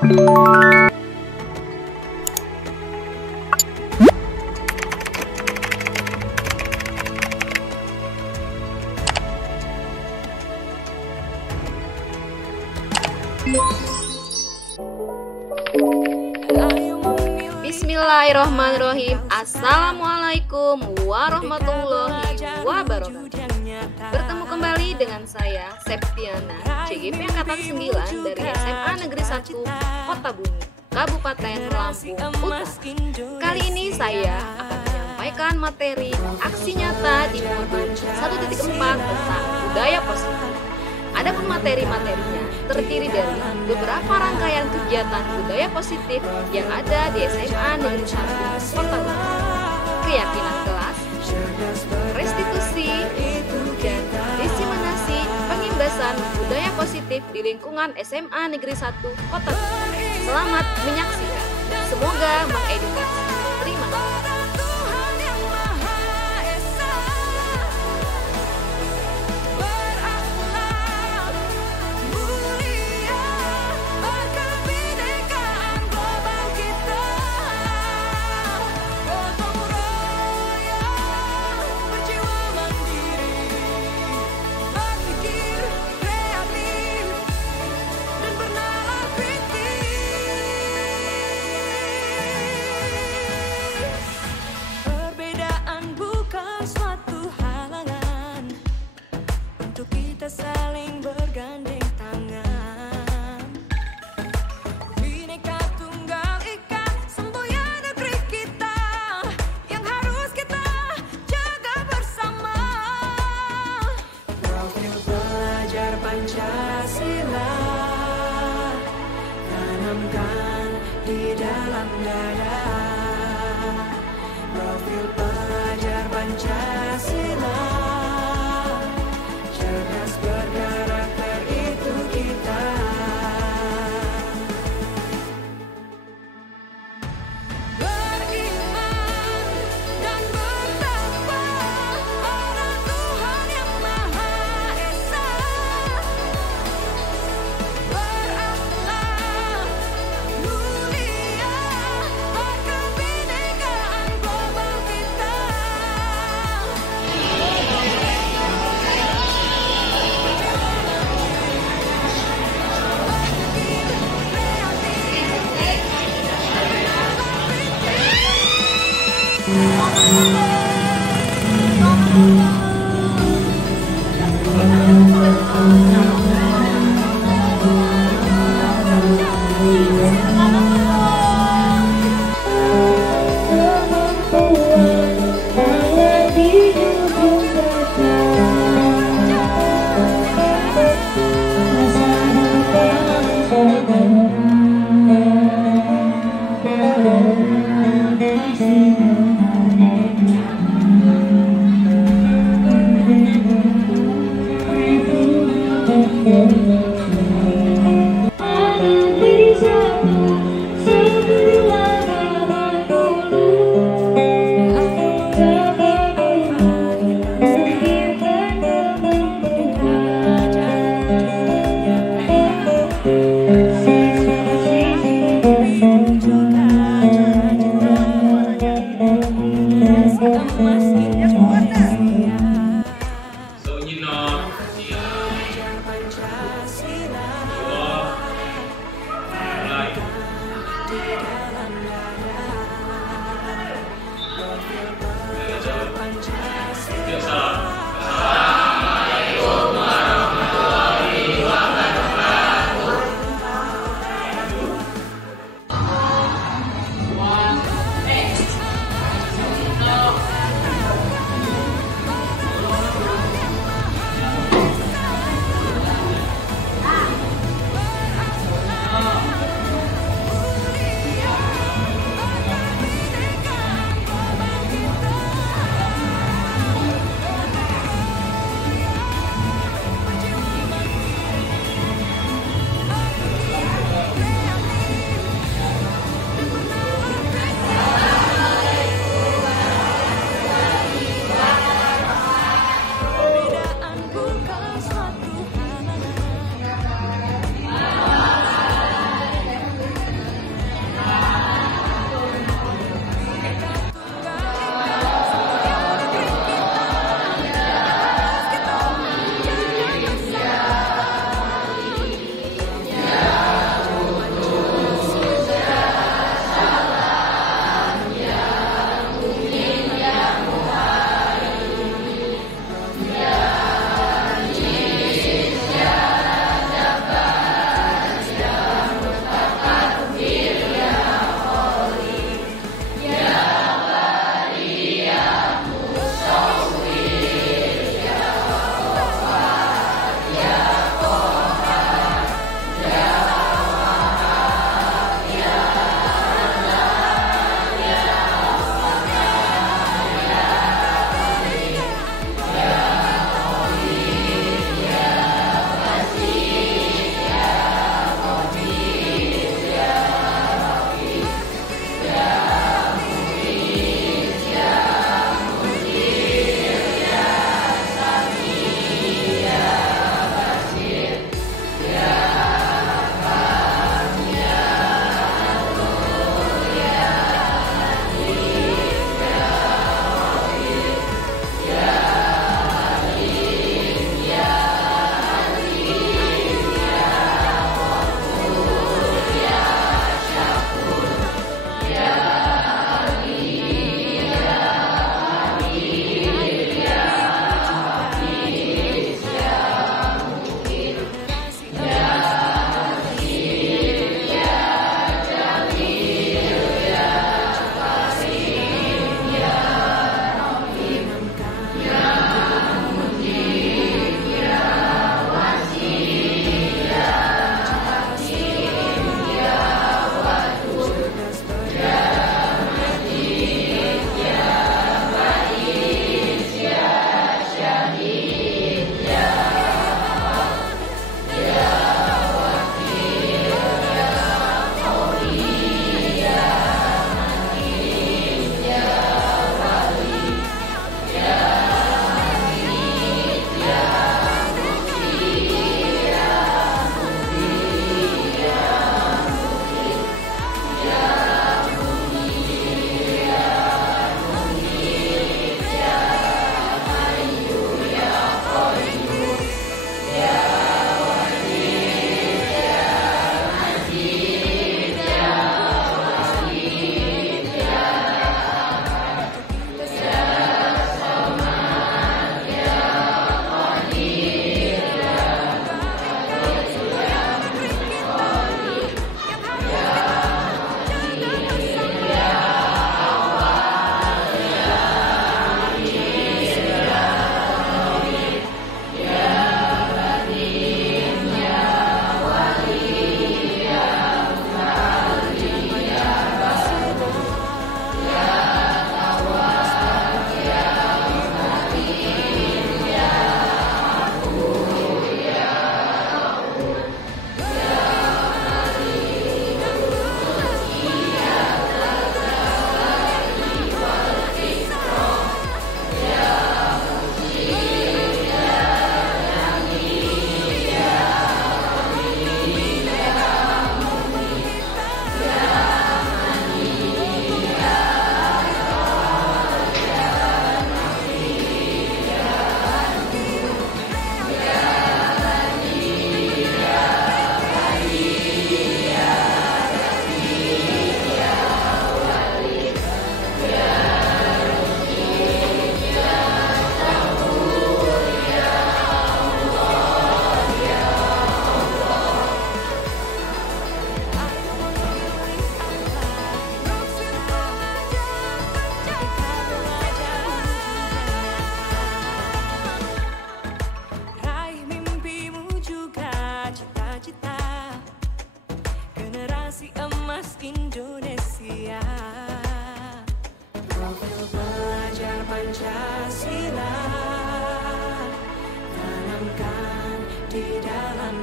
Bismillahirrahmanirrahim. Assalamualaikum warahmatullahi wabarakatuh. Bertemu kembali dengan saya Septiana, CGP Angkatan 9 dari SMA Negeri 1 Kota Bumi, Kabupaten Lampung Utara. Kali ini saya akan menyampaikan materi aksi nyata di modul 1.4 tentang budaya positif. Adapun materi-materinya terdiri dari beberapa rangkaian kegiatan budaya positif yang ada di SMA Negeri 1 Kota Bumi, keyakinan kelas, restitusi, dan diseminasi pengimbasan budaya positif di lingkungan SMA Negeri 1 Kota Bumi. Selamat menyaksikan, semoga mengedukasi. Terima kasih. Saling bergandeng tangan, Bhinneka Tunggal Ika, semboyan negeri kita yang harus kita jaga bersama. Profil pelajar Pancasila tanamkan di dalam dada. Profil pelajar Pancasila berkarakter itu kita. Beriman dan bertakwa pada Tuhan yang Maha Esa. Berakhlak mulia berkebinekaan global kita.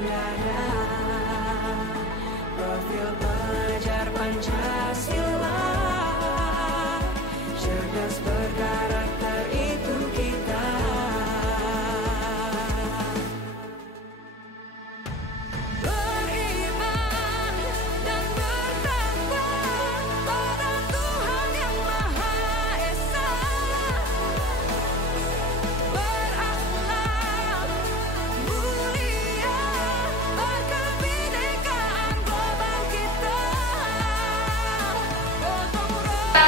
dada. Profil pelajar Pancasila, cerdas berkarakter itu kita. Beriman dan bertakwa pada Tuhan yang Maha Esa, berakhlak mulia, berkebinekaan global kita. Gotong royong.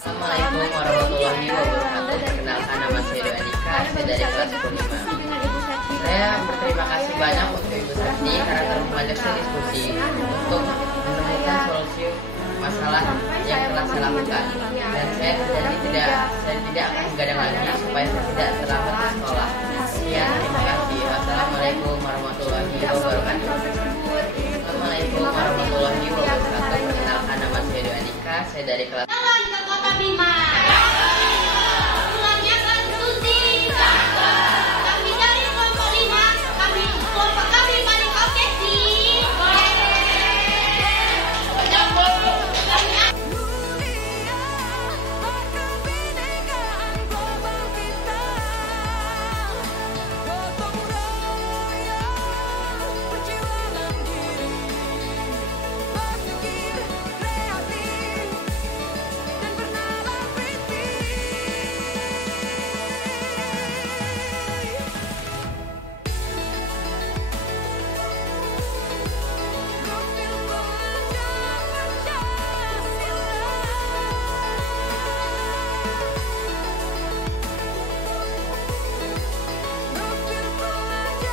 Assalamualaikum warahmatullahi wabarakatuh. Perkenalkan, nama saya Dewa Andika, saya dari kelas 5. Saya berterima kasih banyak untuk Ibu Sakti karena telah mengajak saya diskusi untuk menemukan solusi masalah yang telah saya lakukan. Dan saya tidak akan menggadang lagi supaya saya tidak terlambat ke sekolah. Sekian, terima kasih. Wassalamualaikum warahmatullahi wabarakatuh. Assalamualaikum warahmatullahi wabarakatuh. Perkenalkan, nama saya Dewa Andika, saya dari kelas Jalan ke Kota Bima. Pulangnya ke Susi. Kami dari kelompok 5, kelompok kami paling oke sih. Mulia, berkebinekaan global kita. Gotong royong, berjiwa mandiri, berpikir kreatif, dan bernalar kritis. Profil pelajar Pancasila, profil pelajar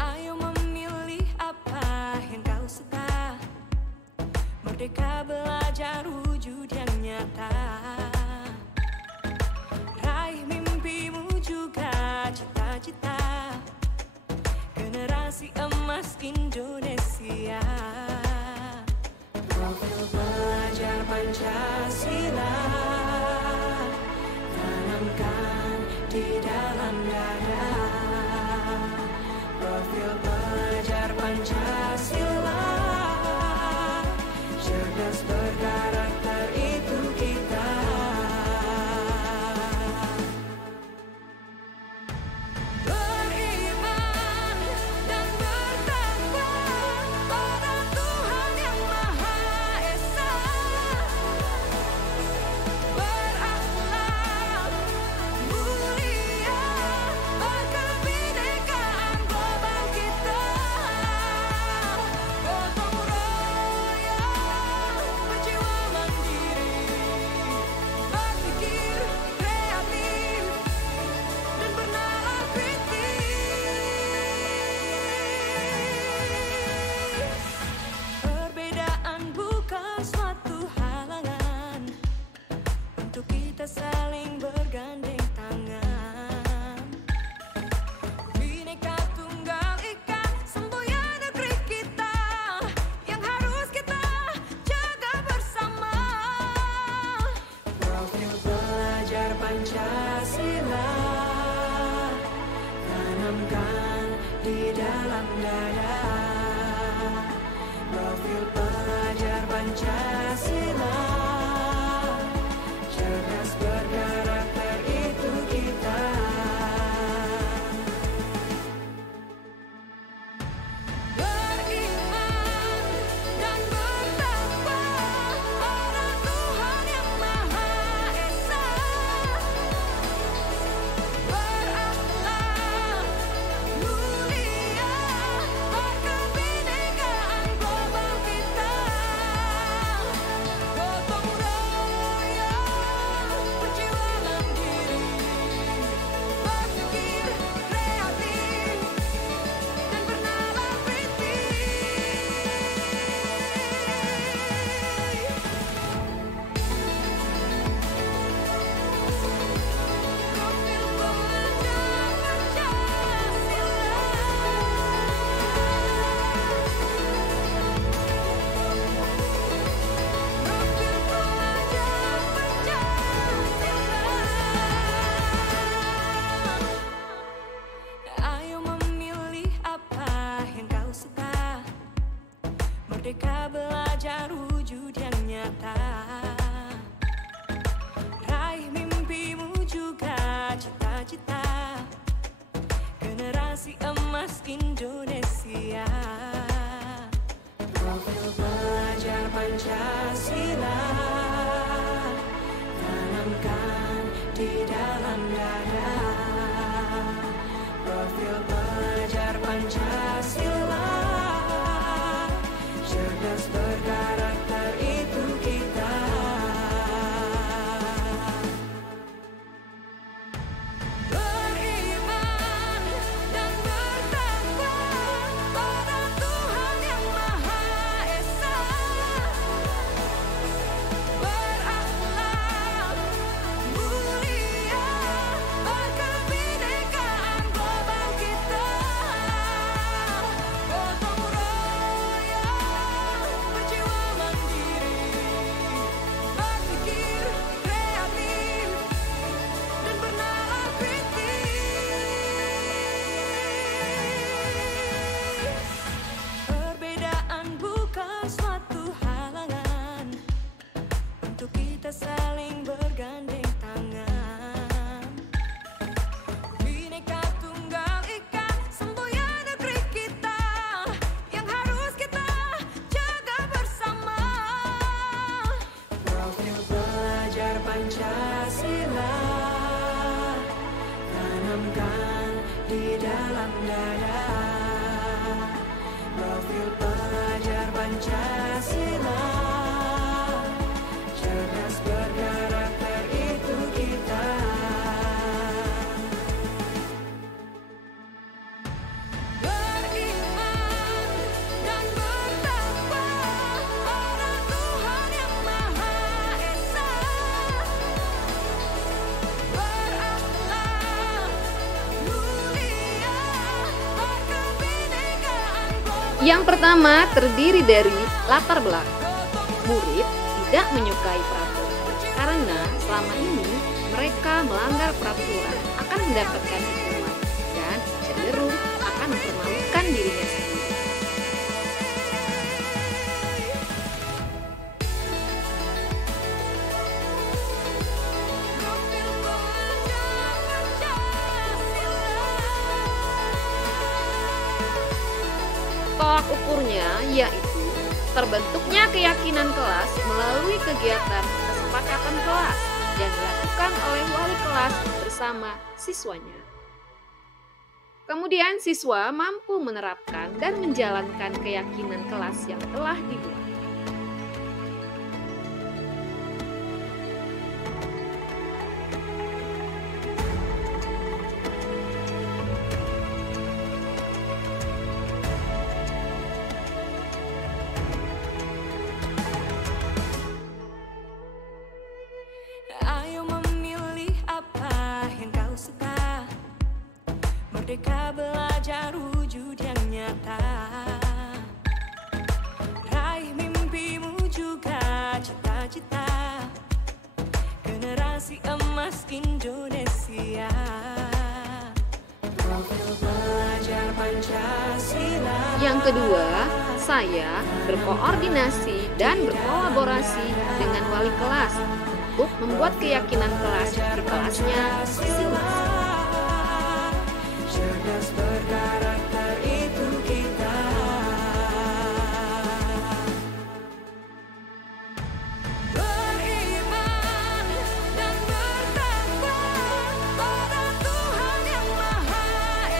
Pancasila. Ayo memilih apa yang kau suka. Merdeka belajar wujud yang nyata. Raih mimpimu juga cita-cita. Generasi emas Indonesia. Profil pelajar Pancasila, tanamkan di dalam dada. Profil pelajar Pancasila, cerdas berkarakter itu kita. Beriman dan bertakwa pada Tuhan yang Maha Esa, berakhlak mulia, berkebinekaan global kita. Gotong royong, berjiwa mandiri, berpikir kreatif, dan bernalar kritis. Perbedaan bukan suatu halangan untuk kita saling bergandeng tangan. Bhinneka Tunggal Ika, semboyan negeri kita, yang harus kita jaga bersama. Profil pelajar Pancasila, tanamkan di dalam dada. Profil pelajar Pancasila, cerdas berkarakter itu kita. Beriman dan bertakwa Merdeka belajar wujud yang nyata. Raih mimpimu juga cita-cita. Generasi emas Indonesia. Profil pelajar Pancasila tanamkan di dalam dada. Profil pelajar Pancasila cerdas berkarakter itu kita. Beriman dan bertakwa pada Tuhan yang Maha Esa. Berakhlak mulia berkebinekaan global kita. Gotong royong berjiwa mandiri, berpikir kreatif dan bernalar kritis. Perbedaan bukan suatu halangan untuk kita saling bergandeng tangan. Bhinneka Tunggal Ika, semboyan negeri kita yang harus kita jaga bersama. Profil pelajar Pancasila tanamkan di dalam dada. Profil pelajar Pancasila cerdas berkarakter itu kita. Beriman dan bertakwa pada Tuhan yang Maha Esa. Berakhlak mulia berkebinekaan global. Yang pertama terdiri dari latar belakang. Murid tidak menyukai peraturan karena selama ini mereka melanggar peraturan akan mendapatkan hukuman dan cenderung akan mempermalukan dirinya sendiri. Profil pelajar Pancasila. Tolak ukurnya yaitu terbentuknya keyakinan kelas melalui kegiatan kesepakatan kelas yang dilakukan oleh wali kelas bersama siswanya. Kemudian siswa mampu menerapkan dan menjalankan keyakinan kelas yang telah dibuat. Ayo memilih apa yang kau suka. Merdeka belajar wujud yang nyata. Raih mimpimu juga cita-cita. Generasi emas Indonesia. Profil pelajar Pancasila. Yang kedua, saya berkoordinasi dan berkolaborasi dengan wali kelas untuk membuat keyakinan kelas di kelasnya masing-masing. Cerdas berkarakter itu kita. Beriman dan bertakwa pada Tuhan yang Maha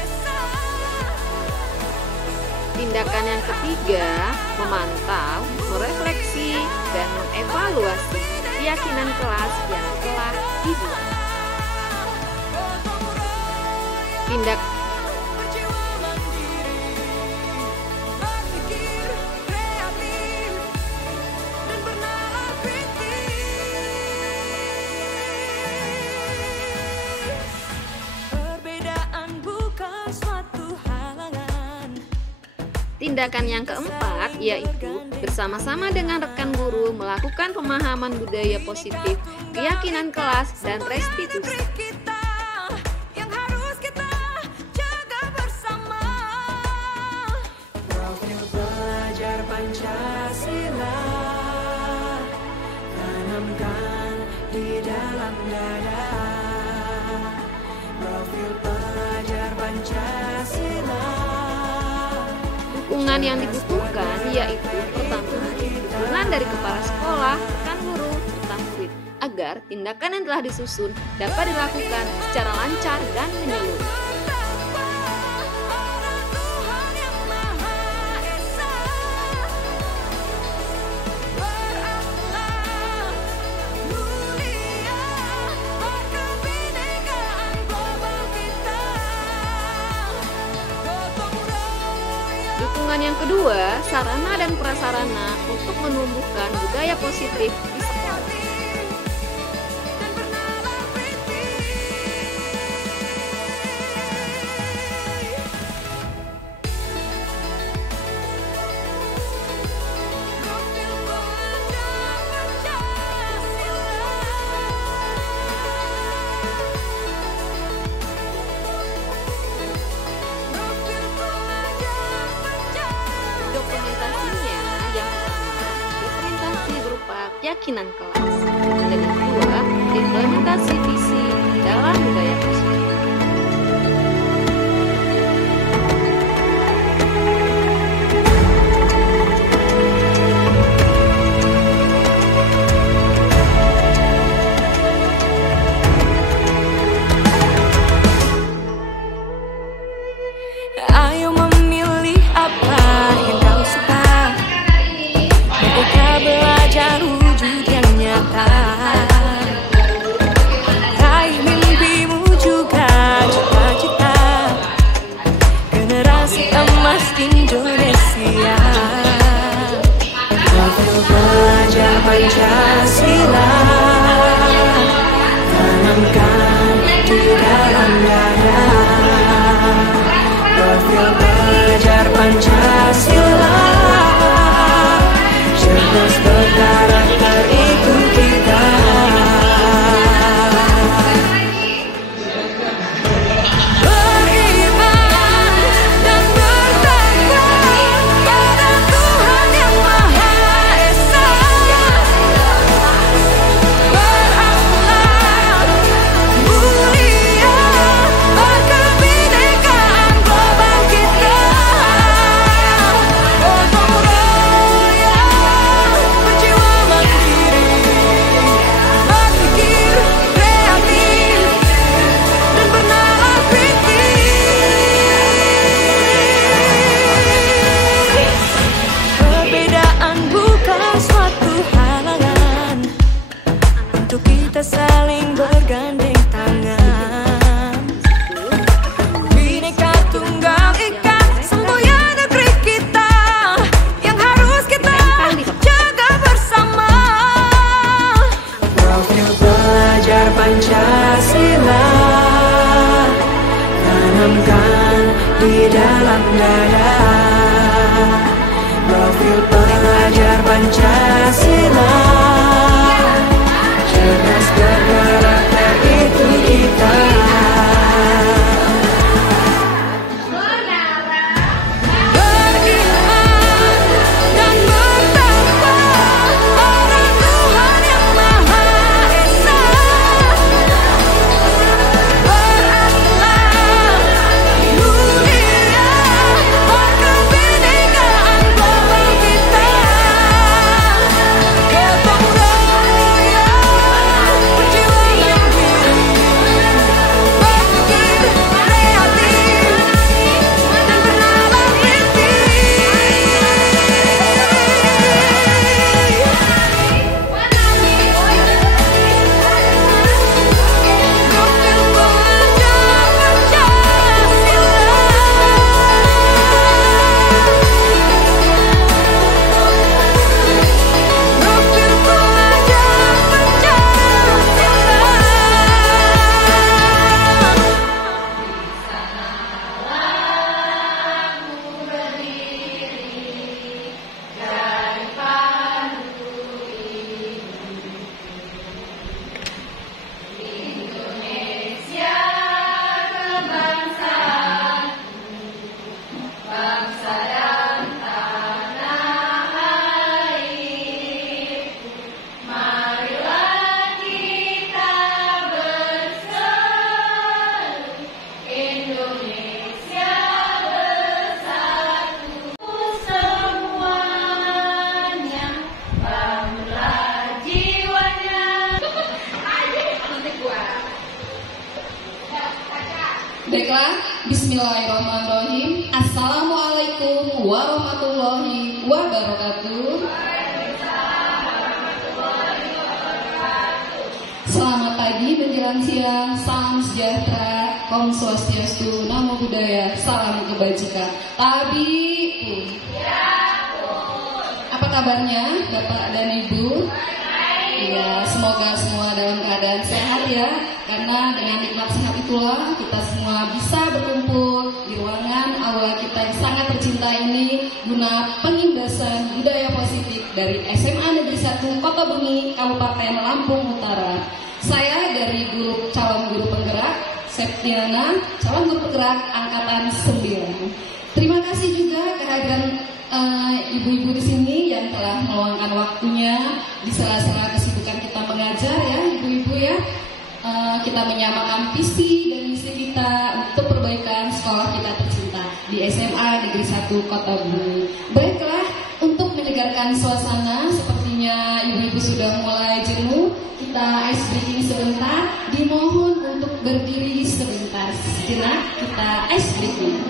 Esa. Tindakan yang ketiga, memantau, merefleksi, dan mengevaluasi keyakinan kelas yang telah dibuat. Tindak Berjiwa mandiri, berpikir kreatif dan bernalar kritis. Perbedaan bukan suatu halangan. Tindakan yang keempat yaitu bersama-sama dengan rekan guru melakukan pemahaman budaya positif, keyakinan kelas, dan restitusi. Negeri kita yang harus kita jaga bersama. Profil pelajar Pancasila, tanamkan di dalam dada. Profil pelajar Pancasila. Dukungan yang dibutuhkan yaitu pertama, dukungan dari kepala sekolah, rekan guru, serta murid, agar tindakan yang telah disusun dapat dilakukan secara lancar dan menyeluruh. Dukungan yang kedua, sarana dan prasarana untuk menumbuhkan budaya positif di sekolah. Dokumentasinya yang pertama, dokumentasi berupa keyakinan kelas, dan yang kedua, implementasi visi dalam budaya positif. Ayo memilih apa yang kau suka, merdeka belajar wujud yang nyata. Raih mimpimu juga cita-cita, generasi emas Indonesia. Profil pelajar Pancasila, tanamkan di dalam dada. Profil pelajar Pancasila, cerdas berkarakter itu kita. Beriman dan bertakwa pada Tuhan Yang Maha Esa. Berakhlak mulia, berkebinekaan global kita. Baiklah, bismillahirrahmanirrahim. Assalamualaikum warahmatullahi wabarakatuh. Selamat pagi menjelang siang, salam sejahtera, Om Swastiastu, Namo Buddhaya, salam kebajikan. Tabi'u. Apa kabarnya Bapak dan Ibu? Ya, semoga semua dalam keadaan sehat ya. Karena dengan nikmat sehat itulah kita semua bisa berkumpul di ruangan aula kita yang sangat tercinta ini guna pengindasan budaya positif dari SMA Negeri 1 Kota Bumi, Kabupaten Lampung Utara. Saya dari calon guru penggerak, Septiana, calon guru penggerak angkatan 9. Terima kasih juga kehadiran ibu-ibu di sini yang telah meluangkan waktunya di sela-sela kesibukan kita mengajar ya, ibu-ibu ya. Kita menyamakan visi dan misi kita untuk perbaikan sekolah kita tercinta di SMA Negeri 1 Kota Bumi. Baiklah, untuk menyegarkan suasana, sepertinya ibu-ibu sudah mulai jenuh. Kita ice breaking sebentar. Dimohon untuk berdiri sebentar. Sejenak kita ice breaking.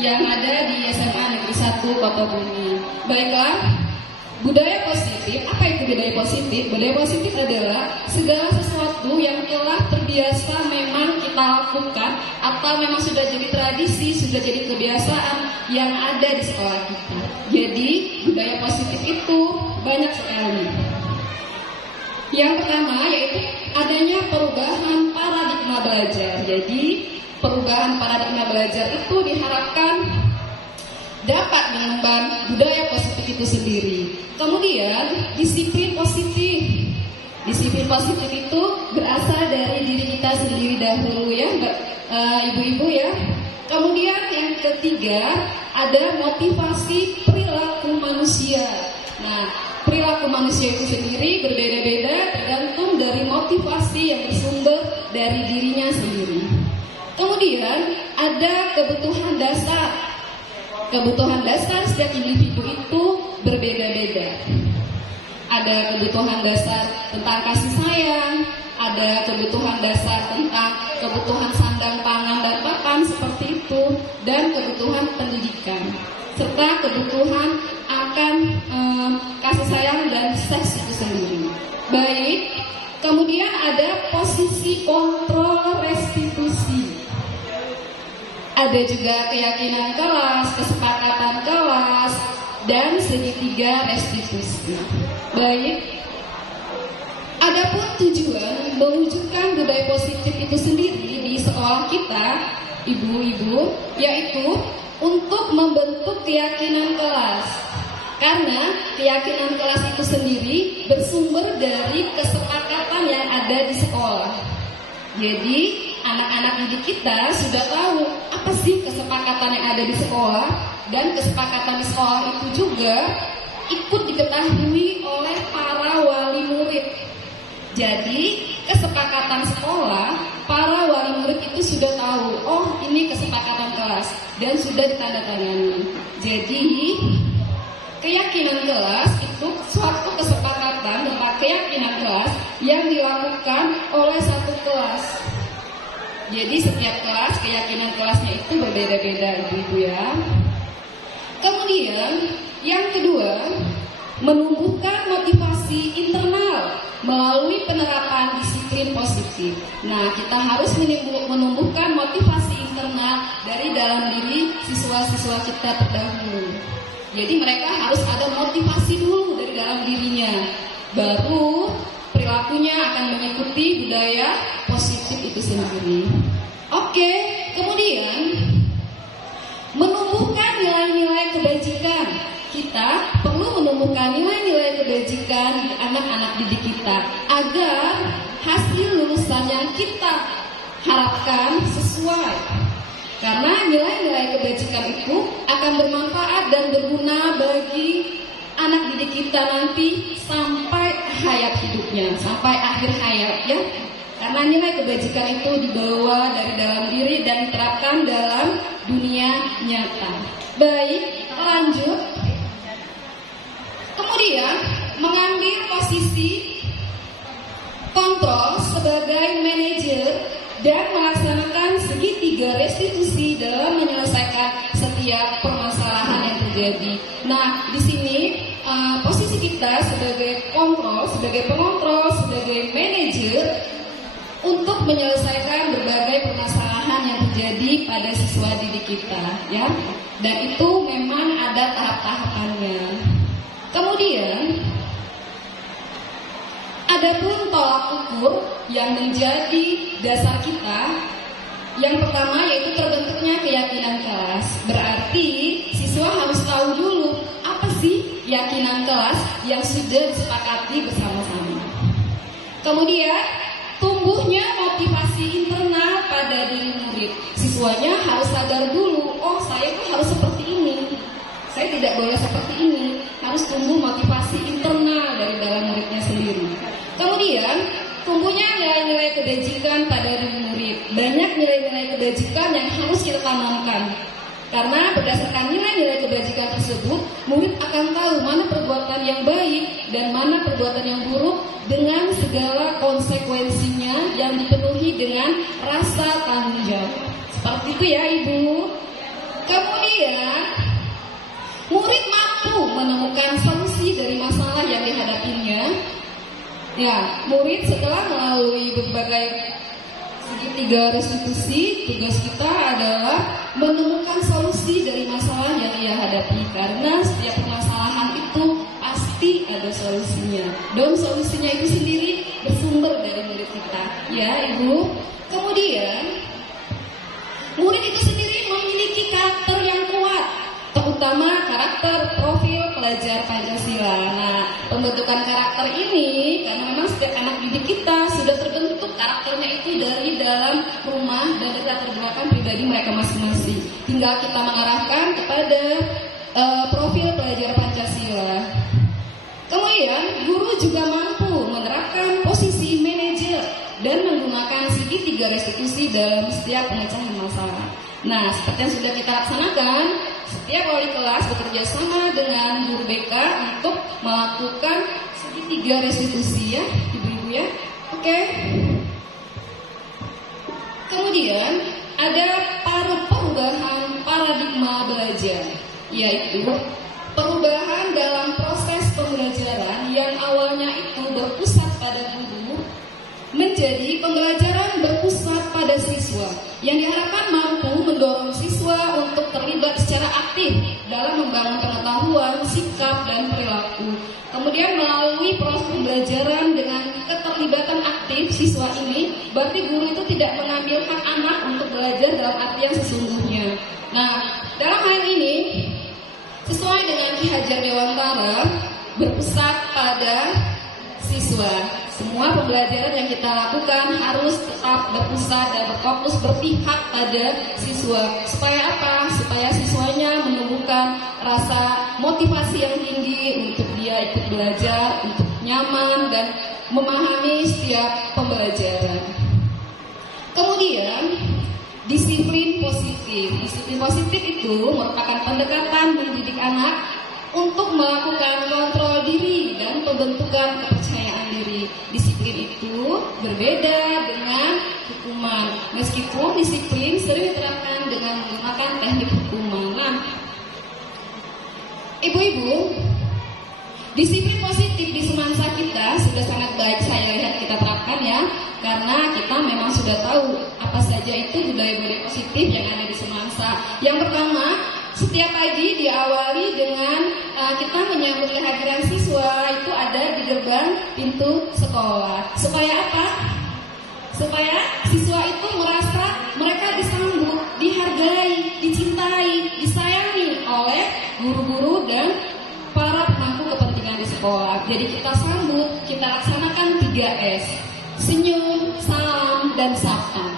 Yang ada di SMA Negeri 1 Kota Bumi. Baiklah, budaya positif. Apa itu budaya positif? Budaya positif adalah segala sesuatu yang telah terbiasa memang kita lakukan atau memang sudah jadi tradisi, sudah jadi kebiasaan yang ada di sekolah kita. Jadi budaya positif itu banyak sekali. Yang pertama yaitu adanya perubahan paradigma belajar. Jadi perubahan paradigma belajar itu diharapkan dapat mengemban budaya positif itu sendiri. Kemudian disiplin positif. Disiplin positif itu berasal dari diri kita sendiri dahulu ya, ibu-ibu ya. Kemudian yang ketiga ada motivasi perilaku manusia. Nah, perilaku manusia itu sendiri berbeda-beda tergantung dari motivasi yang bersumber dari dirinya sendiri. Kemudian ada kebutuhan dasar. Kebutuhan dasar setiap individu itu berbeda-beda. Ada kebutuhan dasar tentang kasih sayang, ada kebutuhan dasar tentang kebutuhan sandang, pangan, dan papan seperti itu, dan kebutuhan pendidikan, serta kebutuhan akan kasih sayang dan seks itu sendiri. Baik, kemudian ada posisi kontrol restitusi. Ada juga keyakinan kelas, kesepakatan kelas, dan segitiga restitusi. Baik, adapun tujuan mewujudkan budaya positif itu sendiri di sekolah kita, ibu-ibu, yaitu untuk membentuk keyakinan kelas. Karena keyakinan kelas itu sendiri bersumber dari kesepakatan yang ada di sekolah. Jadi anak-anak didik kita sudah tahu apa sih kesepakatan yang ada di sekolah, dan kesepakatan di sekolah itu juga ikut diketahui oleh para wali murid. Jadi kesepakatan sekolah, para wali murid itu sudah tahu, oh ini kesepakatan kelas, dan sudah ditandatangani. Jadi keyakinan kelas itu suatu kesepakatan tentang keyakinan kelas yang dilakukan oleh satu kelas. Jadi setiap kelas, keyakinan kelasnya itu berbeda-beda, ibu-ibu ya. Kemudian yang kedua, menumbuhkan motivasi internal melalui penerapan disiplin positif. Nah, kita harus menumbuhkan motivasi internal dari dalam diri siswa-siswa kita terdahulu. Jadi mereka harus ada motivasi dulu dari dalam dirinya, baru perilakunya akan mengikuti budaya positif itu sendiri. Oke, kemudian menumbuhkan nilai-nilai kebajikan. Kita perlu menumbuhkan nilai-nilai kebajikan di anak-anak didik kita agar hasil lulusan yang kita harapkan sesuai. Karena nilai-nilai kebajikan itu akan bermanfaat dan berguna bagi anak didik kita nanti sampai hayat hidupnya, sampai akhir hayat ya. Karena nilai kebajikan itu dibawa dari dalam diri dan diterapkan dalam dunia nyata. Baik, lanjut. Kemudian mengambil posisi kontrol sebagai manajer dan melaksanakan segitiga restitusi dalam menyelesaikan setiap permasalahan yang terjadi. Nah, di sini posisi kita sebagai kontrol, sebagai pengontrol, sebagai manajer untuk menyelesaikan berbagai permasalahan yang terjadi pada siswa didik kita, ya. Dan itu memang ada tahap-tahapannya. Kemudian adapun tolak ukur yang menjadi dasar kita, yang pertama yaitu terbentuknya keyakinan kelas. Berarti siswa harus tahu dulu apa sih keyakinan kelas yang sudah disepakati bersama-sama. Kemudian tumbuhnya motivasi internal pada diri murid. Siswanya harus sadar dulu, oh saya tuh harus seperti ini, saya tidak boleh seperti ini. Harus tumbuh motivasi internal dari dalam muridnya sendiri. Kemudian tumbuhnya nilai-nilai kebajikan pada diri murid. Banyak nilai-nilai kebajikan yang harus kita tanamkan. Karena berdasarkan nilai-nilai kebajikan tersebut, murid akan tahu mana perbuatan yang baik dan mana perbuatan yang buruk dengan segala konsekuensinya yang dipenuhi dengan rasa tanggung jawab. Seperti itu ya Ibu. Kemudian murid mampu menemukan solusi dari masalah yang dihadapinya. Ya, murid setelah melalui berbagai segitiga restitusi, tugas kita adalah menemukan solusi dari masalah yang ia hadapi. Karena setiap permasalahan itu pasti ada solusinya. Dan solusinya itu sendiri bersumber dari murid kita. Ya, Ibu. Kemudian murid itu sendiri memiliki karakter yang kuat, terutama pembentukan karakter ini, karena memang setiap anak didik kita sudah terbentuk karakternya itu dari dalam rumah dan dari latar belakang pribadi mereka masing-masing. Tinggal kita mengarahkan kepada profil pelajar Pancasila. Kemudian, guru juga mampu menerapkan posisi manajer dan menggunakan segitiga restitusi dalam setiap pemecahan masalah. Nah, seperti yang sudah kita laksanakan, setiap wali kelas bekerja sama dengan guru BK untuk melakukan segitiga restitusi ya, ibu-ibu ya. Oke. Kemudian ada perubahan paradigma belajar, yaitu perubahan dalam proses pembelajaran yang awalnya itu berpusat pada guru menjadi pembelajaran berpusat pada siswa yang diharapkan mampu mendorong siswa untuk terlibat secara aktif dalam membangun pengetahuan, sikap, dan perilaku. Kemudian melalui proses pembelajaran dengan keterlibatan aktif siswa ini, berarti guru itu tidak mengambil hak anak untuk belajar dalam arti yang sesungguhnya. Nah, dalam hal ini sesuai dengan Ki Hajar Dewantara berpusat pada siswa. Semua pembelajaran yang kita lakukan harus tetap berpusat dan berfokus berpihak pada siswa. Supaya apa? Supaya siswanya menumbuhkan rasa motivasi yang tinggi untuk dia ikut belajar, untuk nyaman dan memahami setiap pembelajaran. Kemudian, disiplin positif. Disiplin positif itu merupakan pendekatan mendidik anak untuk melakukan kontrol diri dan pembentukan kepercayaan diri. Disiplin itu berbeda dengan hukuman. Meskipun disiplin sering diterapkan dengan menggunakan teknik hukuman. Nah, ibu-ibu, disiplin positif di semansa kita sudah sangat baik saya lihat kita terapkan ya, karena kita memang sudah tahu apa saja itu budaya-budaya positif yang ada di semansa. Yang pertama, setiap pagi diawali dengan kita menyambut kehadiran siswa itu ada di gerbang pintu sekolah. Supaya apa? Supaya siswa itu merasa mereka disambut, dihargai, dicintai, disayangi oleh guru-guru dan para pemangku kepentingan di sekolah. Jadi kita sambut, kita laksanakan 3S. Senyum, salam, dan sapa.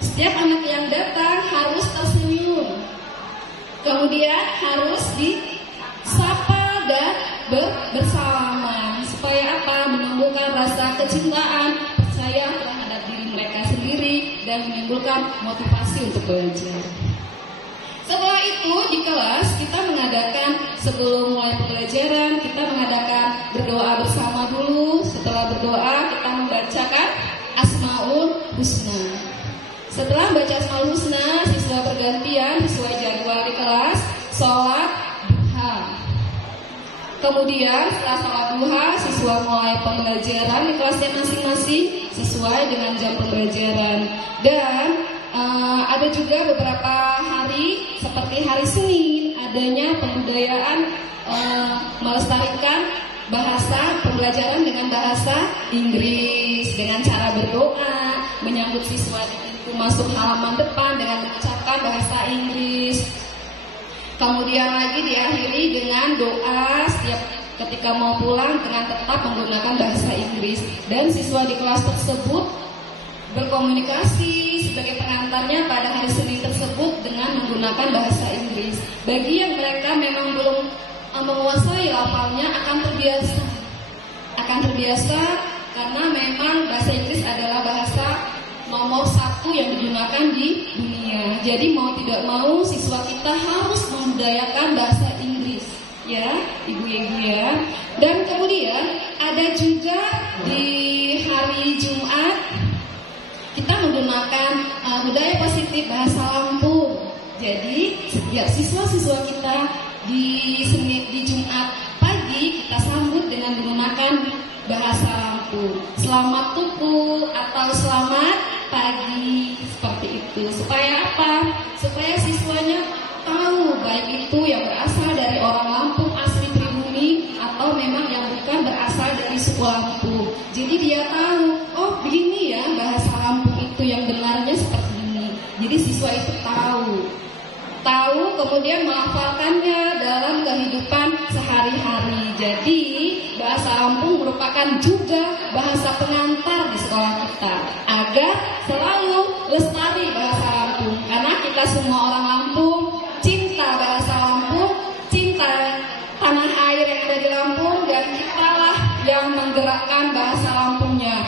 Setiap anak yang datang harus tersenyum. Kemudian harus disapa dan bersalaman. Supaya apa? Menumbuhkan rasa kecintaan, percaya terhadap diri mereka sendiri dan menimbulkan motivasi untuk belajar. Setelah itu di kelas kita mengadakan, sebelum mulai pembelajaran kita mengadakan berdoa bersama dulu. Setelah berdoa kita membacakan Asmaul Husna. Setelah baca Asmaul Husna, siswa bergantian sesuai jadwal di kelas sholat duha. Kemudian setelah sholat duha, siswa mulai pembelajaran di kelasnya masing-masing sesuai dengan jam pembelajaran. Dan ada juga beberapa hari seperti hari Senin adanya pembudayaan melestarikan bahasa pembelajaran dengan bahasa Inggris dengan cara berdoa, menyambut siswa itu masuk halaman depan dengan mengucapkan bahasa Inggris. Kemudian lagi diakhiri dengan doa setiap ketika mau pulang dengan tetap menggunakan bahasa Inggris. Dan siswa di kelas tersebut berkomunikasi sebagai pengantarnya pada hari Senin tersebut dengan menggunakan bahasa Inggris. Bagi yang mereka memang belum menguasai lafalnya akan terbiasa karena memang bahasa Inggris adalah bahasa nomor 1 yang digunakan di dunia. Jadi mau tidak mau siswa kita harus membudayakan bahasa Inggris ya, ibu-ibu ya. Dan kemudian ada juga di hari Jumat kita menggunakan budaya positif bahasa Lampung. Jadi setiap siswa-siswa kita di Jumat pagi kita sambut dengan menggunakan bahasa Lampung. Selamat tuku atau selamat pagi, seperti itu. Supaya apa? Supaya siswanya tahu baik itu yang berasal dari orang Lampung asli pribumi atau memang yang bukan berasal dari suku Lampung. Jadi dia tahu, oh begini ya bahasa Lampung itu yang benarnya seperti ini. Jadi siswa itu tahu. tahu kemudian melafalkannya dalam kehidupan sehari-hari. Jadi bahasa Lampung merupakan juga bahasa pengantar di sekolah kita agar selalu lestari bahasa Lampung, karena kita semua orang Lampung cinta bahasa Lampung, cinta tanah air yang ada di Lampung, dan kitalah yang menggerakkan bahasa Lampungnya.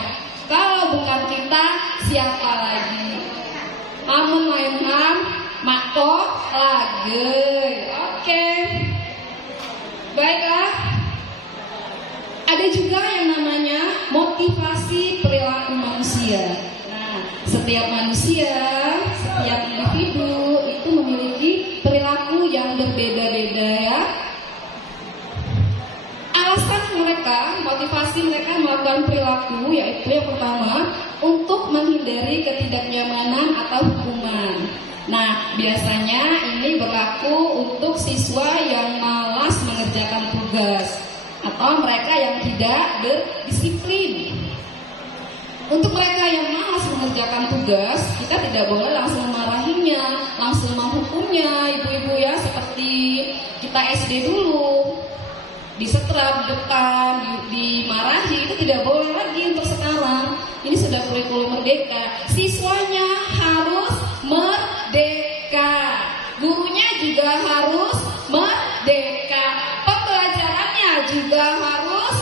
Kalau bukan kita, siapa lagi? Amun mainan mako lagi. Oke. Baiklah. Ada juga yang namanya motivasi perilaku manusia. Nah, setiap manusia, setiap individu itu memiliki perilaku yang berbeda-beda ya. Alasan mereka, motivasi mereka melakukan perilaku yaitu yang pertama, untuk menghindari ketidaknyamanan atau hukuman. Nah, biasanya ini berlaku untuk siswa yang malas mengerjakan tugas atau mereka yang tidak berdisiplin. Untuk mereka yang malas mengerjakan tugas, kita tidak boleh langsung memarahinya, langsung menghukumnya, ibu-ibu ya, seperti kita SD dulu. Disetrap depan, dimarahi, itu tidak boleh lagi untuk sekarang. Ini sudah kurikulum merdeka. Siswanya harus merdeka, gurunya juga harus merdeka, pembelajarannya juga harus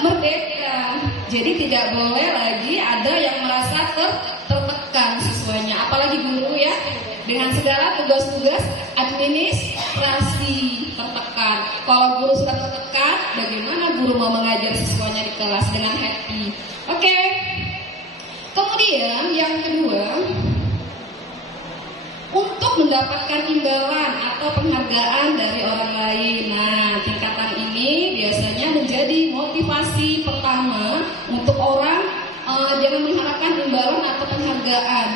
merdeka. Jadi tidak boleh lagi ada yang merasa tertekan siswanya, apalagi guru ya, dengan segala tugas-tugas administrasi tertekan. Kalau guru sudah tertekan, bagaimana guru mau mengajar siswanya di kelas dengan happy? Oke. Kemudian yang kedua, untuk mendapatkan imbalan atau penghargaan dari orang lain. Nah, tingkatan ini biasanya menjadi motivasi pertama untuk orang jangan mengharapkan imbalan atau penghargaan.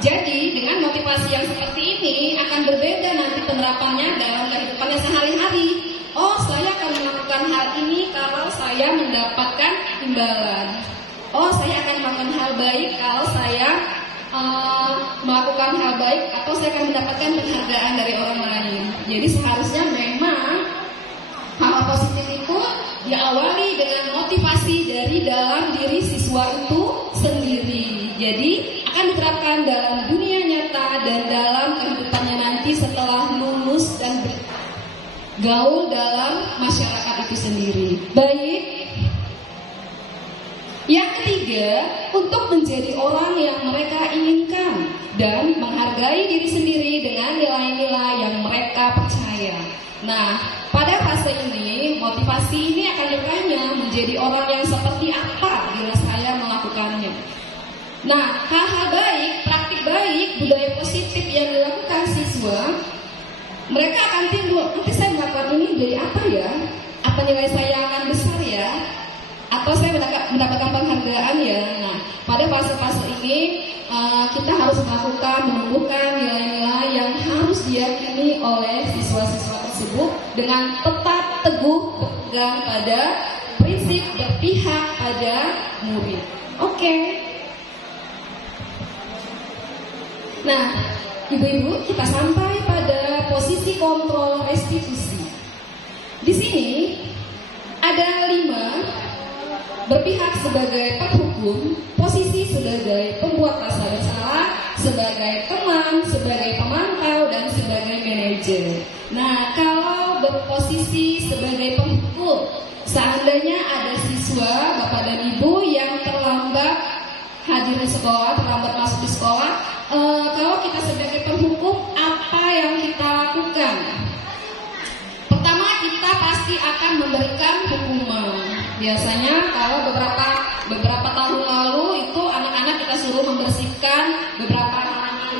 Jadi dengan motivasi yang seperti ini akan berbeda nanti penerapannya dalam kehidupannya sehari-hari. Oh, saya akan melakukan hal ini kalau saya mendapatkan imbalan. Oh, saya akan melakukan hal baik kalau saya melakukan hal baik, atau saya akan mendapatkan penghargaan dari orang lain. Jadi seharusnya memang hal positif itu diawali dengan motivasi dari dalam diri siswa itu sendiri. Jadi akan diterapkan dalam dunia nyata dan dalam kehidupannya nanti setelah lulus dan bergaul dalam masyarakat itu sendiri. Baik. Yang ketiga, untuk menjadi orang yang mereka inginkan dan menghargai diri sendiri dengan nilai-nilai yang mereka percaya. Nah, pada fase ini, motivasi ini akan ditanya menjadi orang yang seperti apa bila saya melakukannya. Nah, hal-hal baik, praktik baik, budaya positif yang dilakukan siswa, mereka akan timbul, nanti saya melakukan ini jadi apa ya? Apa nilai saya akan besar ya? Atau saya mendapatkan penghargaan ya. Nah, pada fase-fase ini kita harus menumbuhkan nilai-nilai yang harus diyakini oleh siswa-siswa tersebut dengan tetap teguh berpegang pada prinsip berpihak pada murid. Oke. Nah, ibu-ibu, kita sampai pada posisi kontrol restitusi. Di sini ada 5. Berpihak sebagai penghukum, posisi sebagai pembuat rasa bersalah, sebagai teman, sebagai pemantau, dan sebagai manajer. Nah, kalau berposisi sebagai penghukum, seandainya ada siswa, bapak dan ibu yang terlambat hadir di sekolah, terlambat masuk di sekolah, kalau kita sebagai penghukum, apa yang kita lakukan? Pertama, kita pasti akan memberikan hukuman. Biasanya kalau beberapa tahun lalu itu anak-anak kita suruh membersihkan beberapa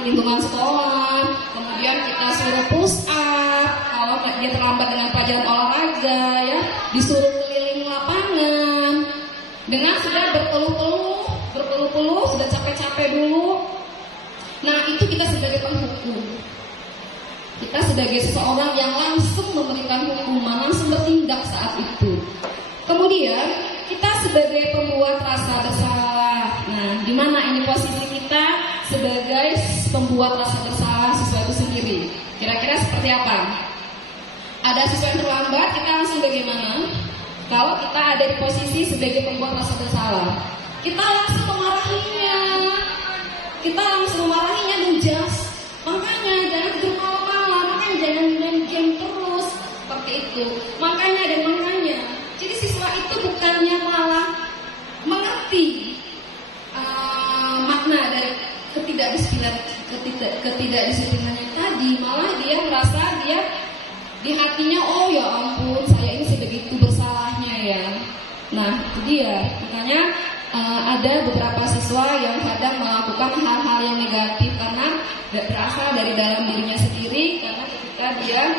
lingkungan sekolah, kemudian kita suruh push up, kalau dia terlambat dengan pelajaran olahraga ya, disuruh keliling lapangan, dengan sudah berpeluh-peluh, sudah capek-capek dulu. Nah, itu kita sebagai penghukum. Kita sebagai seseorang yang langsung memberikan hukuman, langsung bertindak saat itu. Kemudian kita sebagai pembuat rasa bersalah. Nah, di mana ini posisi kita sebagai pembuat rasa bersalah siswa itu sendiri? seperti apa? Ada siswa yang terlambat, kita langsung bagaimana? Kalau kita ada di posisi sebagai pembuat rasa bersalah, kita langsung memarahinya dan jas. Makanya jangan tidur malam-malam, makanya jangan main game terus seperti itu. Makanya. Jadi siswa itu bukannya malah mengerti makna dari ketidakdisiplinannya tadi, malah dia merasa dia di hatinya, oh ya ampun, saya ini sebegitu bersalahnya ya. Nah itu dia, makanya ada beberapa siswa yang kadang melakukan hal-hal yang negatif karena berasal dari dalam dirinya sendiri, karena ketika dia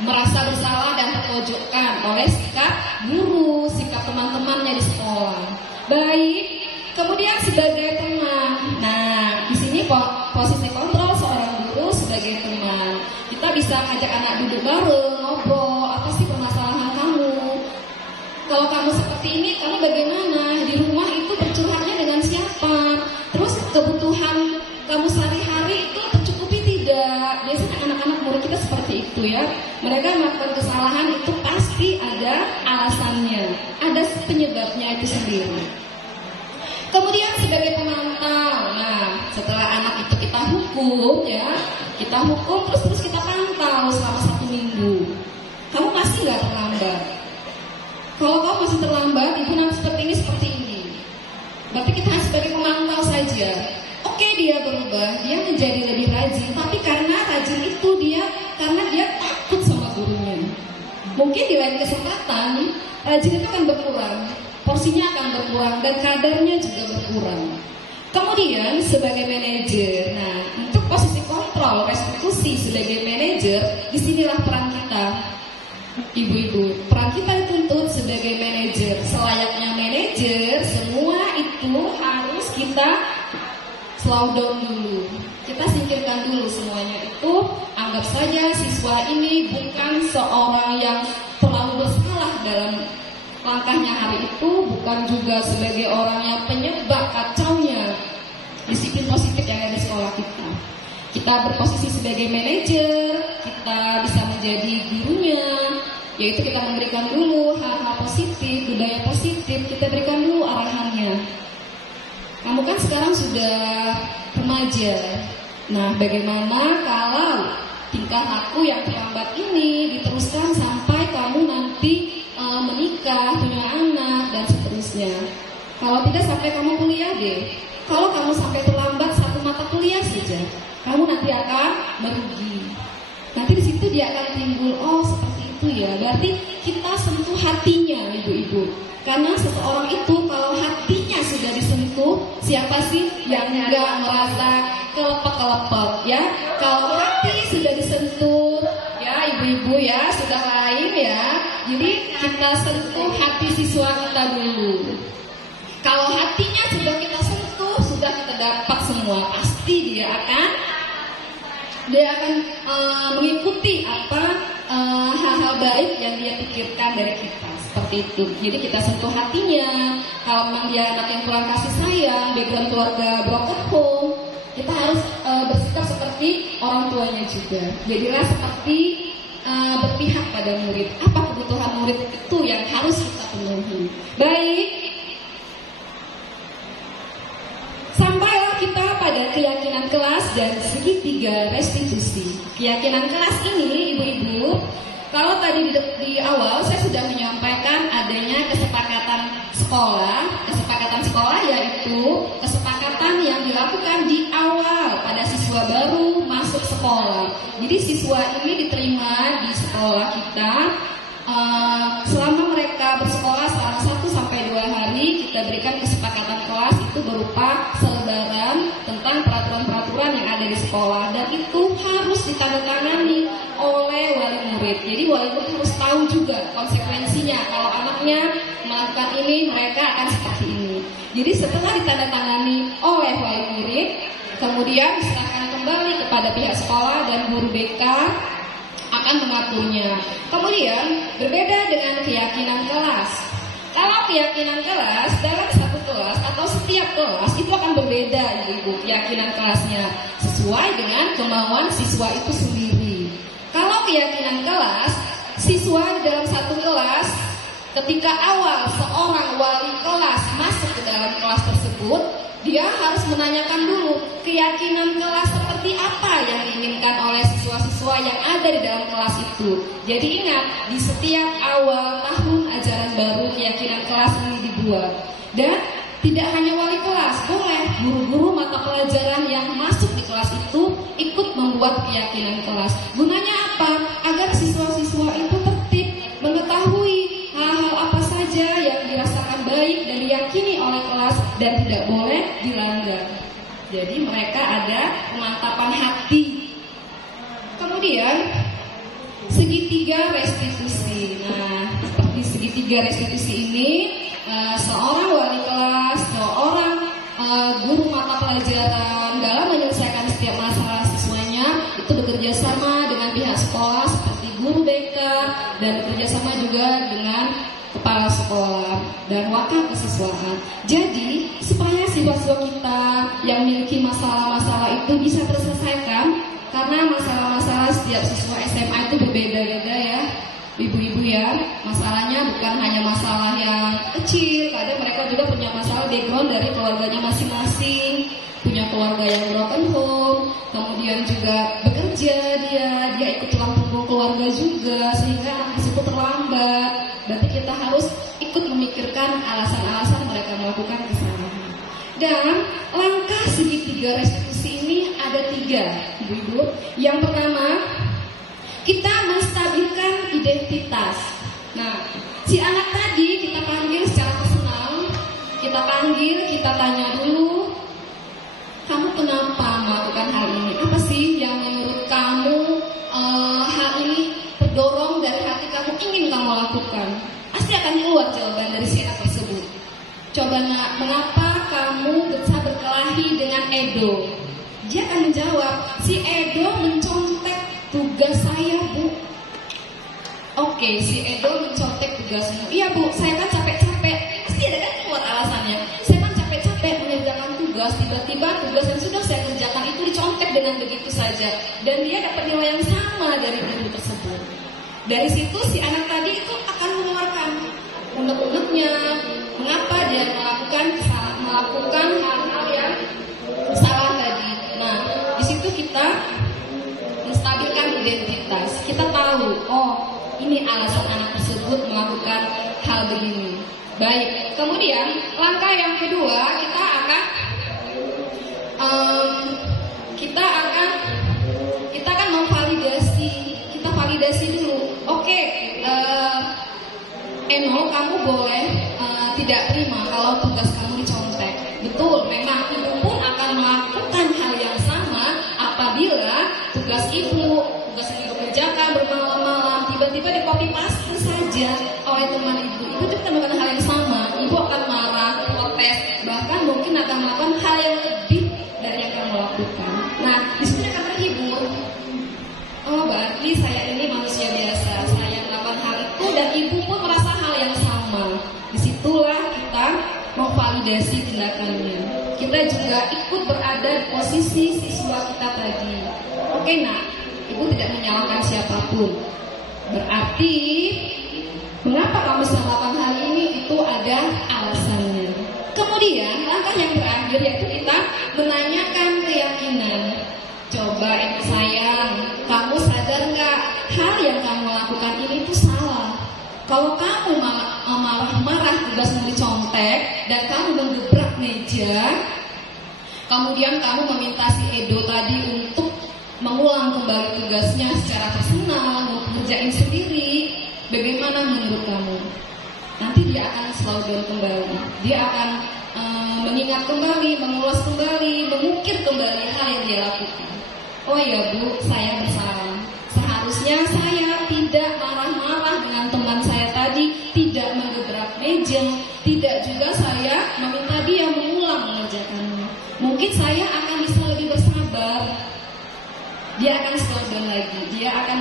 merasa bersalah dan terpojokkan oleh sikap guru, sikap teman-temannya di sekolah. Baik, kemudian sebagai teman. Nah, di sini posisi kontrol seorang guru sebagai teman. Kita bisa ngajak anak duduk bareng, ngobrol, apa sih permasalahan kamu? Kalau kamu seperti ini, kamu bagaimana? Di rumah itu bercurhatnya dengan siapa? Terus kebutuhan kamu sehari-hari itu tercukupi tidak? Biasanya anak-anak murid kita seperti itu ya. Mereka melakukan kesalahan itu pasti ada alasannya, ada penyebabnya itu sendiri. Kemudian sebagai pemantau, nah setelah anak itu kita hukum ya, terus kita pantau selama 1 minggu. Kamu masih nggak terlambat? Kalau kamu masih terlambat, ibu nanti seperti ini. Berarti kita sebagai pemantau saja. Oke, dia berubah, dia menjadi lebih rajin, tapi karena rajin itu karena dia takut sama gurunya. Mungkin di lain kesempatan rajin itu akan berkurang, porsinya akan berkurang dan kadarnya juga berkurang. Kemudian sebagai manajer, nah untuk posisi kontrol restitusi sebagai manajer, disinilah peran kita, ibu-ibu. Peran kita dituntut sebagai manajer, selayaknya manajer, semua itu harus kita slow down dulu. Kita singkirkan dulu semuanya itu. Anggap saja siswa ini bukan seorang yang terlalu bersalah dalam langkahnya hari itu, bukan juga sebagai orang yang penyebab kacaunya disiplin positif yang ada di sekolah kita. Kita berposisi sebagai manajer, kita bisa menjadi gurunya, yaitu kita memberikan dulu hal-hal positif, budaya positif, kita berikan dulu arahannya. Kamu kan sekarang sudah remaja. Nah, bagaimana kalau tingkah laku yang terlambat ini diteruskan sampai kamu nanti menikah, punya anak, dan seterusnya. Kalau tidak sampai kamu kuliah deh. Kalau kamu sampai terlambat 1 mata kuliah saja, kamu nanti akan merugi. Nanti di situ dia akan timbul, oh seperti itu ya. Berarti kita sentuh hatinya, ibu-ibu. Karena seseorang itu kalau hatinya sudah disentuh, siapa sih yang enggak merasa kelepek-kelepek ya? Kalau hati sudah disentuh, ya ibu-ibu ya, sudah lain ya. Jadi kita sentuh hati siswa kita dulu. Kalau hatinya sudah kita sentuh, sudah kita dapat semua, pasti dia akan mengikuti apa hal-hal baik yang dia pikirkan dari kita. Seperti itu. Jadi kita sentuh hatinya. Kalau memang dia anak yang kurang kasih sayang, background keluarga broken home, kita harus bersikap seperti orang tuanya juga. Jadilah seperti berpihak pada murid. Apa kebutuhan murid itu yang harus kita penuhi. Baik. Sampailah kita pada keyakinan kelas dan segitiga restitusi. Keyakinan kelas ini, ibu-ibu, kalau tadi di awal saya sudah menyampaikan adanya kesepakatan sekolah yaitu kesepakatan yang dilakukan di awal pada siswa baru masuk sekolah. Jadi siswa ini diterima di sekolah kita selama mereka bersekolah selama 1-2 hari, kita berikan kesepakatan kelas itu berupa selebaran tentang peraturan-peraturan yang ada di sekolah, dan itu harus ditandatangani oleh wali murid. Jadi wali murid harus tahu juga konsekuensinya kalau anaknya melakukan ini, mereka akan seperti ini. Jadi setelah ditandatangani oleh wali murid, kemudian diserahkan kembali kepada pihak sekolah dan guru BK akan mengaturnya. Kemudian berbeda dengan keyakinan kelas. Kalau keyakinan kelas dalam satu kelas atau setiap kelas itu akan berbeda, ibu, keyakinan kelasnya sesuai dengan kemauan siswa itu sendiri. Kalau Kalau keyakinan kelas, siswa di dalam satu kelas, ketika awal seorang wali kelas masuk ke dalam kelas tersebut, dia harus menanyakan dulu keyakinan kelas seperti apa yang diinginkan oleh siswa-siswa yang ada di dalam kelas itu. Jadi ingat, di setiap awal tahun ajaran baru keyakinan kelas ini dibuat. Dan tidak hanya wali kelas, boleh guru-guru mata pelajaran yang masuk di kelas itu ikut membuat keyakinan kelas. Gunanya apa? Agar siswa-siswa itu tertib, mengetahui hal-hal apa saja yang dirasakan baik dan diyakini oleh kelas dan tidak boleh dilanggar. Jadi mereka ada pemantapan hati. Kemudian segitiga restitusi. Nah, seperti segitiga restitusi ini, seorang wali kelas, seorang guru mata pelajaran dalam menyelesaikan setiap masalah siswanya itu bekerja sama dengan pihak sekolah seperti guru BK dan bekerja sama juga dengan kepala sekolah dan wakil kesiswaan. Jadi supaya siswa-siswa kita yang memiliki masalah-masalah itu bisa terselesaikan, karena masalah-masalah setiap siswa SMA itu berbeda-beda ya, ibu-ibu ya. Masalahnya bukan hanya masalah yang kecil, kadang mereka juga punya masalah background dari keluarganya masing-masing, punya keluarga yang broken home, kemudian juga bekerja dia ikut tulang punggung keluarga juga, sehingga anak tersebut terlambat. Berarti kita harus ikut memikirkan alasan-alasan mereka melakukan kesalahan. Dan langkah segitiga restitusi ini ada 3, ibu-ibu. Yang pertama, kita menstabilkan identitas. Nah, si anak tadi kita panggil secara personal, kita tanya dulu, kamu kenapa melakukan hal ini? Apa sih yang menurut kamu hal ini terdorong dari hati kamu ingin kamu lakukan? Pasti akan keluar jawaban dari si anak tersebut. Coba nak, mengapa kamu bisa berkelahi dengan Edo? Dia akan menjawab, si Edo mencontek tugas saya, Bu. Oke, si Edo mencontek tugasmu. Iya, Bu, saya kan capek-capek. Pasti ada kan keluar alasannya. Saya kan capek-capek mengerjakan tugas, tiba-tiba tugas yang sudah saya kerjakan itu dicontek dengan begitu saja. Dan dia dapat nilai yang sama dari guru tersebut. Dari situ si anak tadi itu akan mengeluarkan unek-uneknya, mengapa dia melakukan hal-hal yang salah tadi. Nah, di situ kita menstabilkan identitas. Kita tahu, oh, ini alasan anak tersebut melakukan hal begini. Baik, kemudian langkah yang kedua, kita akan memvalidasi. Kita validasi dulu. Oke, Eno, kamu boleh tidak terima kalau tugas kamu dicontek. Betul, memang ibu pun akan melakukan hal yang sama apabila tugas ibu kerjakan bermalam-malam tiba-tiba di copy paste saja oleh teman ibu. Ibu juga melakukan hal yang sama. Ibu akan marah, protes, bahkan mungkin akan melakukan hal yang lebih dari yang kamu lakukan. Nah, di situ akan terhibur. Oh, berarti saya ini manusia biasa. Saya melakukan hal itu dan ibu pun merasa hal yang sama. Disitulah kita memvalidasi tindakannya. Kita juga ikut berada di posisi siswa kita tadi. Oke, nak, ibu tidak menyalahkan siapapun. Berarti mengapa kamu melakukan hal ini itu ada alasannya. Kemudian langkah yang terakhir yaitu kita menanyakan keyakinan. Coba ibu sayang, kamu sadar nggak hal yang kamu lakukan ini itu salah? Kalau kamu marah-marah tugasmu dicontek dan kamu menggebrak meja, kemudian kamu meminta si Edo tadi untuk mengulang kembali tugasnya secara personal, mengerjain sendiri, bagaimana menurut kamu? Nanti dia akan slow down kembali, dia akan mengingat kembali, mengulas kembali, mengukir kembali hal yang dia lakukan. Oh ya Bu, saya bersalah. Seharusnya saya tidak marah-marah dengan teman saya tadi, tidak menggebrak meja, tidak juga saya meminta dia mengulang mengerjakannya. Mungkin saya akan bisa lebih bersabar. Dia akan slow down lagi, dia akan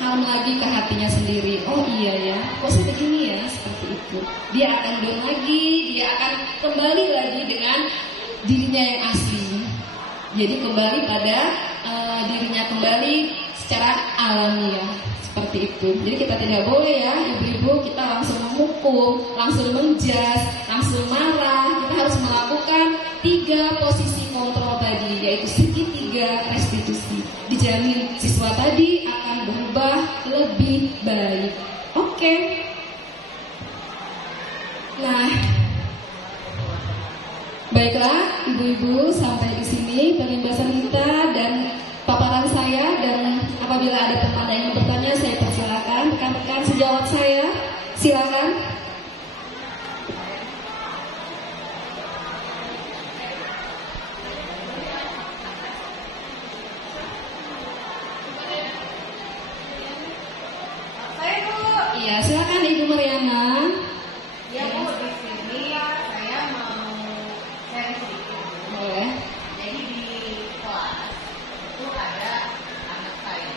calm lagi ke hatinya sendiri. Oh iya ya, kok saya begini ya, seperti itu. Dia akan down lagi, dia akan kembali lagi dengan dirinya yang asli. Jadi kembali pada dirinya kembali secara alamiah seperti itu. Jadi kita tidak boleh ya ibu-ibu kita langsung menghukum, langsung menjas, langsung marah. Kita harus melakukan 3 posisi kontrol tadi, yaitu segitiga restitusi. Dijamin siswa tadi akan berubah lebih baik. Oke. Nah, baiklah ibu-ibu, sampai di sini pembahasan kita dan paparan saya, dan apabila ada teman yang bertanya saya persilakan rekan-rekan sejawat saya, silakan. Iya, silakan Ibu Mariana. Ya Bu, di sini saya mau sharing sedikit. Boleh. Jadi di kelas itu ada anak saya,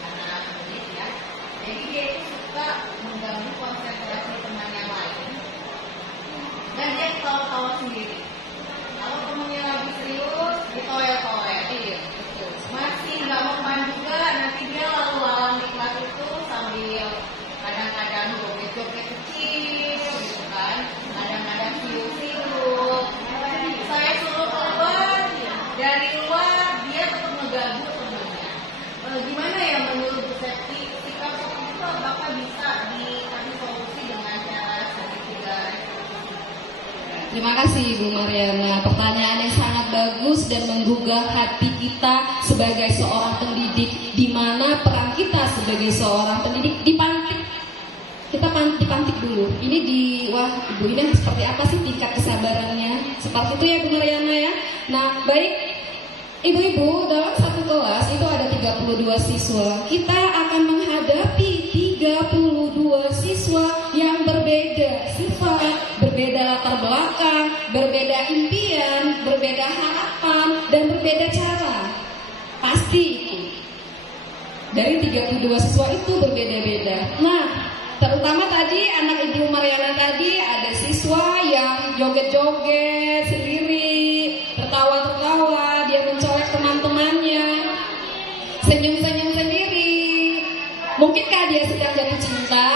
anak murid ya. Jadi dia itu suka mengganggu konsentrasi teman yang lain, dan dia ketawa-tawa sendiri. Kalau temennya lagi serius, ditoel-toelin. Masih nggak mempan juga, nanti dia lalu-lalang di kelas itu sambil kadang-kadang joget-joget kecil, gitu kan. Kadang-kadang siup-siup. Saya suruh keluar, dari luar dia tetap mengganggu temannya. Gimana ya menurut Bu Septi, sikap seperti itu apakah bisa dikasih solusi dengan cara segitiga restitusi? Terima kasih Ibu Mariana. Pertanyaan yang sangat bagus dan menggugah hati kita sebagai seorang pendidik, di mana peran kita sebagai seorang pendidik dipantik. Kita dipantik dulu. Ini wah Ibu ini seperti apa sih tingkat kesabarannya? Seperti itu ya Bu Mariana ya. Nah, baik ibu-ibu, dalam satu kelas itu ada 32 siswa. Kita akan menghadapi 32 siswa yang berbeda sifat, berbeda latar belakang, berbeda impian, berbeda harapan, dan berbeda cara. Pasti itu. Dari 32 siswa itu berbeda-beda. Nah, terutama tadi anak Ibu Mariana tadi ada siswa yang joget-joget sendiri, tertawa-tertawa, dia mencolek teman-temannya, senyum-senyum sendiri. Mungkinkah dia sedang jatuh cinta?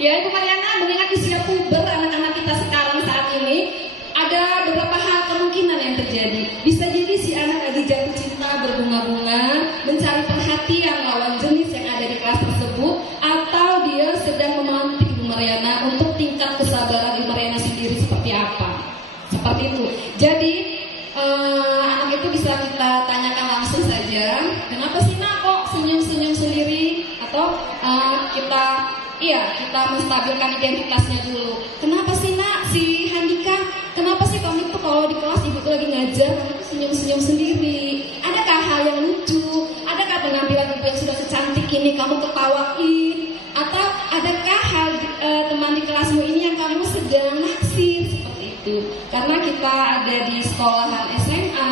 Ya Ibu Mariana, mengingat usia puber anak-anak kita sekarang saat ini, ada beberapa hal kemungkinan yang terjadi. Bisa jadi si anak lagi jatuh cinta, berbunga-bunga, mencari perhatian lawan jenis yang ada di kelas tersebut, atau dia sedang memantik Ibu Mariana untuk tingkat kesabaran Ibu Mariana sendiri seperti apa. Seperti itu. Jadi anak itu bisa kita tanyakan langsung saja, kenapa sih nak kok senyum-senyum sendiri? Atau kita menstabilkan identitasnya dulu. Kenapa sih nak, si Handika, kenapa sih kamu itu kalau di kelas ibu tuh lagi ngajar kamu tuh senyum-senyum sendiri? Adakah hal yang lucu? Adakah penampilan ibu yang sudah secantik ini kamu ketawain? Atau adakah hal teman di kelasmu ini yang kamu sedang naksir? Seperti itu. Karena kita ada di sekolahan SMA,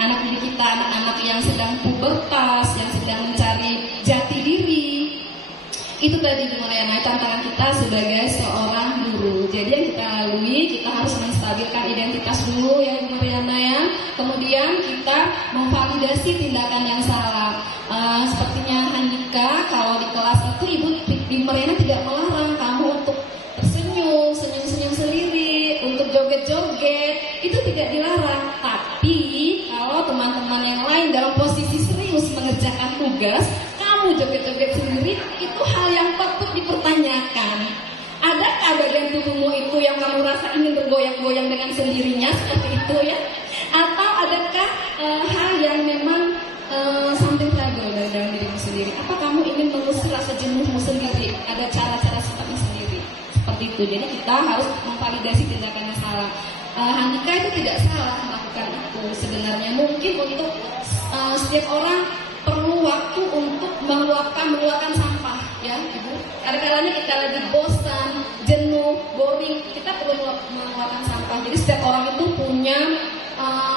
anak didik kita anak-anak yang sedang pubertas, yang sedang mencari jati diri. Itu tadi Ibu Mariana, tantangan kita sebagai seorang guru. Jadi yang kita lalui, kita harus menstabilkan identitas dulu ya Ibu Mariana ya. Kemudian kita memvalidasi tindakan yang salah. Sepertinya Handika, kalau di kelas itu Ibu Mariana tidak melarang kamu untuk tersenyum, senyum-senyum sendiri, untuk joget-joget, itu tidak dilarang. Tapi kalau teman-teman yang lain dalam posisi serius mengerjakan tugas, kamu joget-joget sendiri, itu hal yang patut dipertanyakan. Adakah bagian tubuhmu itu yang kamu rasa ingin bergoyang-goyang dengan sendirinya seperti itu ya? Atau adakah hal yang memang something trouble dari dalam dirimu sendiri? Apa kamu ingin mengusir rasa jenuhmu sendiri? Ada cara-cara sifatnya sendiri seperti itu. Jadi kita harus memvalidasi tindakan yang salah. Handika itu tidak salah melakukan itu. Sebenarnya mungkin untuk setiap orang perlu waktu untuk mengeluarkan sampah ya Ibu. Kadang-kadang kita lagi bosan, jenuh, boring, kita perlu mengeluarkan sampah. Jadi setiap orang itu punya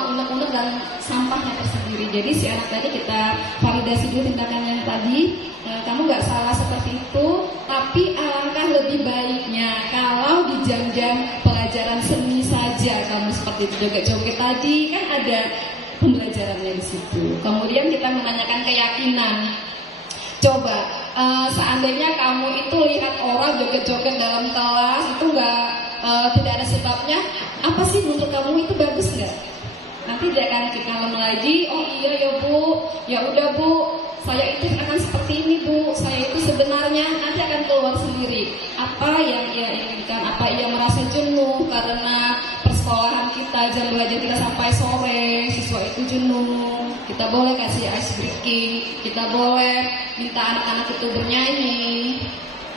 unek-unek dan sampahnya tersendiri. Jadi si anak tadi kita validasi dulu tindakannya tadi. Kamu nggak salah seperti itu, tapi alangkah lebih baiknya kalau di jam-jam pelajaran seni saja kamu seperti itu joget-joget tadi kan ada pembelajarannya di situ. Kemudian kita menanyakan keyakinan. Coba, seandainya kamu itu lihat orang joget-joget dalam kelas itu tidak ada sebabnya, apa sih menurut kamu itu bagus nggak? Nanti dia akan kalem lagi, oh iya ya Bu, ya udah Bu, saya itu akan seperti ini Bu, saya itu sebenarnya nanti akan keluar sendiri. Apa yang ia inginkan, apa ia merasa jenuh karena persekolahan kita, jam belajar kita sampai sore, siswa itu jenuh. Kita boleh kasih ice breaking, kita boleh minta anak-anak itu bernyanyi,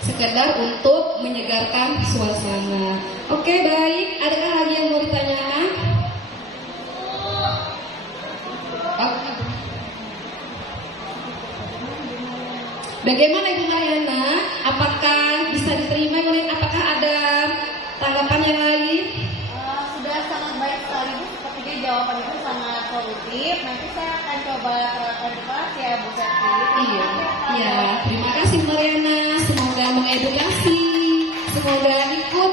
sekedar untuk menyegarkan suasana. Oke, baik, adakah lagi yang mau ditanyakan? Bagaimana Ibu Mariana? Apakah bisa diterima? Apakah ada tanggapan yang lain? Sudah sangat baik sekali Bu, sepertinya jawaban itu sangat positif. Nanti saya akan coba terapkan di kelas ya Bu Septi. Iya. Terima kasih Mariana. Semoga mengedukasi, semoga ikut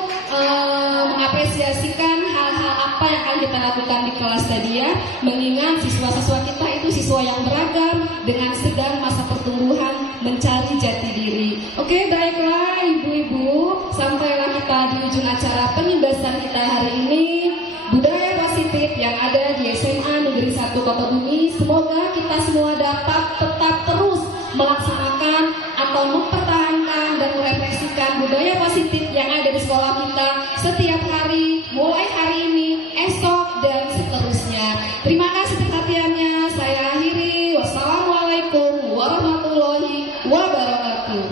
mengapresiasikan hal-hal apa yang akan kita lakukan di kelas tadi ya. Mengingat siswa-siswa kita itu siswa yang beragam dengan sedang masa pertumbuhan mencari jati diri. Oke, baiklah ibu-ibu, sampailah kita di ujung acara pembahasan kita hari ini, budaya positif yang ada di SMA Negeri 1 Kota Bumi. Semoga kita semua dapat tetap terus melaksanakan atau mempertahankan dan merefleksikan budaya positif yang ada di sekolah kita setiap hari, mulai hari ini, esok, dan seterusnya. Terima kasih perhatiannya. Saya akhiri. Wassalamualaikum warahmatullahi wabarakatuh.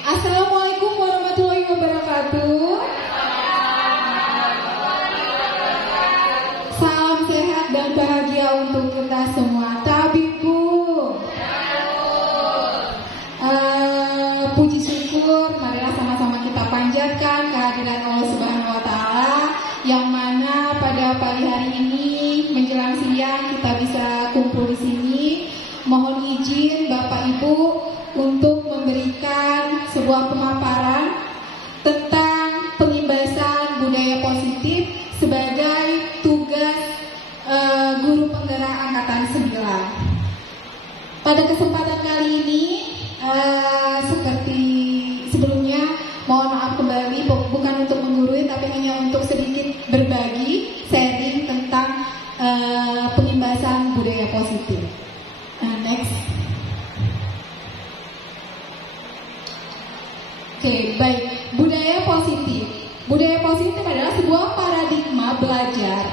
Assalamualaikum warahmatullahi wabarakatuh. Salam sehat dan bahagia untuk kita semua. Tabib Bu. Puji syukur, marilah sama-sama kita panjatkan kehadiran Allah Subhanahu wa Ta'ala, yang mana pada pagi hari ini menjelang siang kita bisa kumpul di sini. Mohon izin Bapak Ibu untuk memberikan sebuah pemaparan tentang pengimbasan budaya positif sebagai tugas guru penggerak angkatan 9. Pada kesempatan kali ini, seperti sebelumnya, mohon maaf kembali, bukan untuk menggurui tapi hanya untuk sedikit berbagi, sharing tentang pengimbasan budaya positif. Next. Oke, baik. Budaya positif. Budaya positif adalah sebuah paradigma belajar,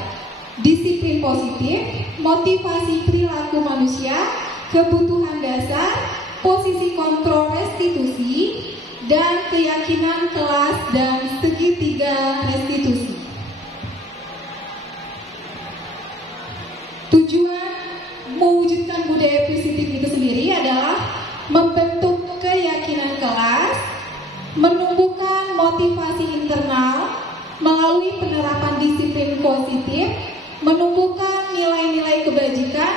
disiplin positif, motivasi perilaku manusia, kebutuhan dasar, posisi kontrol restitusi, dan keyakinan kelas dan segitiga restitusi. Tujuan mewujudkan budaya positif itu sendiri adalah membentuk keyakinan kelas, menumbuhkan motivasi internal melalui penerapan disiplin positif, menumbuhkan nilai-nilai kebajikan,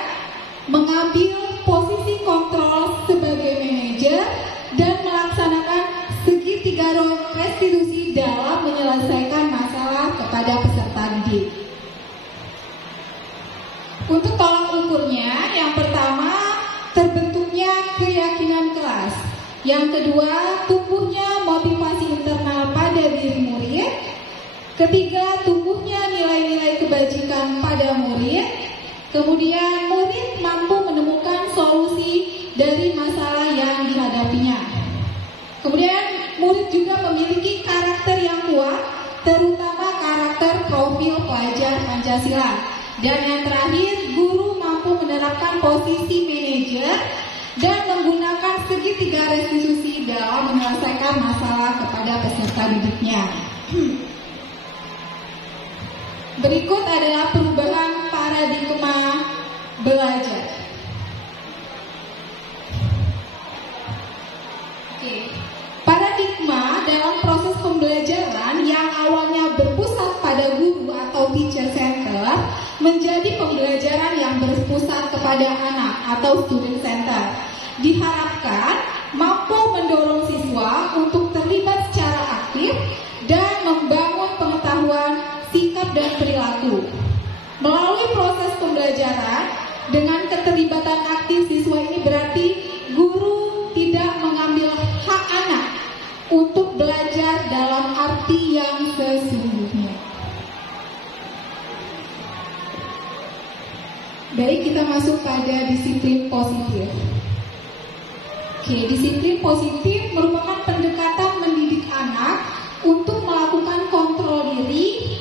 mengambil posisi kontrol sebagai manajer, dan melaksanakan segitiga restitusi dalam menyelesaikan masalah kepada peserta didik. Untuk tolak ukurnya, yang pertama terbentuknya keyakinan kelas, yang kedua tumbuhnya motivasi internal pada diri murid, ketiga tumbuhnya nilai-nilai kebajikan pada murid, kemudian murid mampu menemukan solusi dari masalah yang dihadapinya. Kemudian murid juga memiliki karakter yang kuat, terutama karakter profil pelajar Pancasila. Dan yang terakhir, guru mampu menerapkan posisi manajer dan menggunakan segitiga restitusi dalam menyelesaikan masalah kepada peserta didiknya. Berikut adalah perubahan paradigma belajar. Paradigma dalam proses pembelajaran yang awalnya berpusat pada guru atau teacher center menjadi pembelajaran yang berpusat kepada anak atau student center. Diharapkan mampu mendorong siswa untuk terlibat secara aktif dan membangun pengetahuan, sikap, dan perilaku. Melalui proses pembelajaran, dengan keterlibatan aktif siswa ini berarti guru tidak mengambil hak anak untuk belajar dalam arti yang sesungguhnya. Baik, kita masuk pada disiplin positif. Oke, disiplin positif merupakan pendekatan mendidik anak untuk melakukan kontrol diri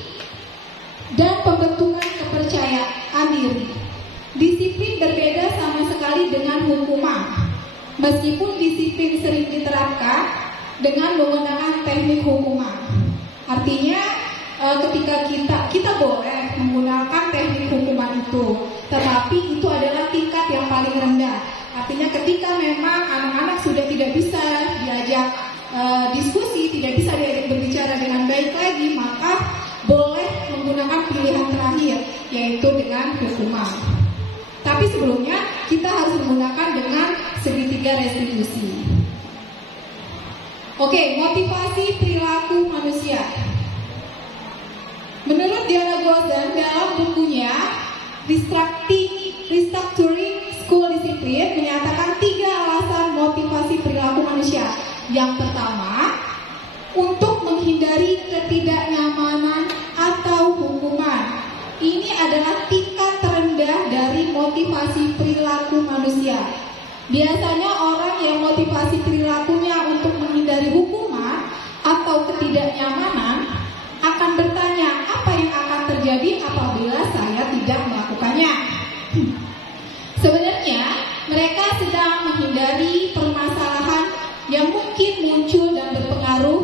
dan pembentukan kepercayaan diri. Disiplin berbeda sama sekali dengan hukuman. Meskipun disiplin sering diterapkan dengan menggunakan teknik hukuman. Artinya ketika kita boleh menggunakan teknik hukuman itu, tetapi itu adalah tingkat yang paling rendah. Artinya ketika memang anak-anak sudah tidak bisa diajak diskusi, tidak bisa diajak berbicara dengan baik lagi, maka boleh menggunakan pilihan terakhir, yaitu dengan hukuman. Tapi sebelumnya kita harus menggunakan dengan segitiga restitusi. Oke, motivasi perilaku manusia. Menurut Diana Gosden dalam bukunya Restructuring School Discipline menyatakan 3 alasan motivasi perilaku manusia. Yang pertama, untuk menghindari ketidaknyamanan atau hukuman. Ini adalah tingkat terendah dari motivasi perilaku manusia. Biasanya orang yang motivasi perilakunya untuk menghindari hukuman atau ketidaknyamanan akan bertanya, apa yang akan terjadi apabila saya tidak melakukannya? Sebenarnya mereka sedang menghindari permasalahan yang mungkin muncul dan berpengaruh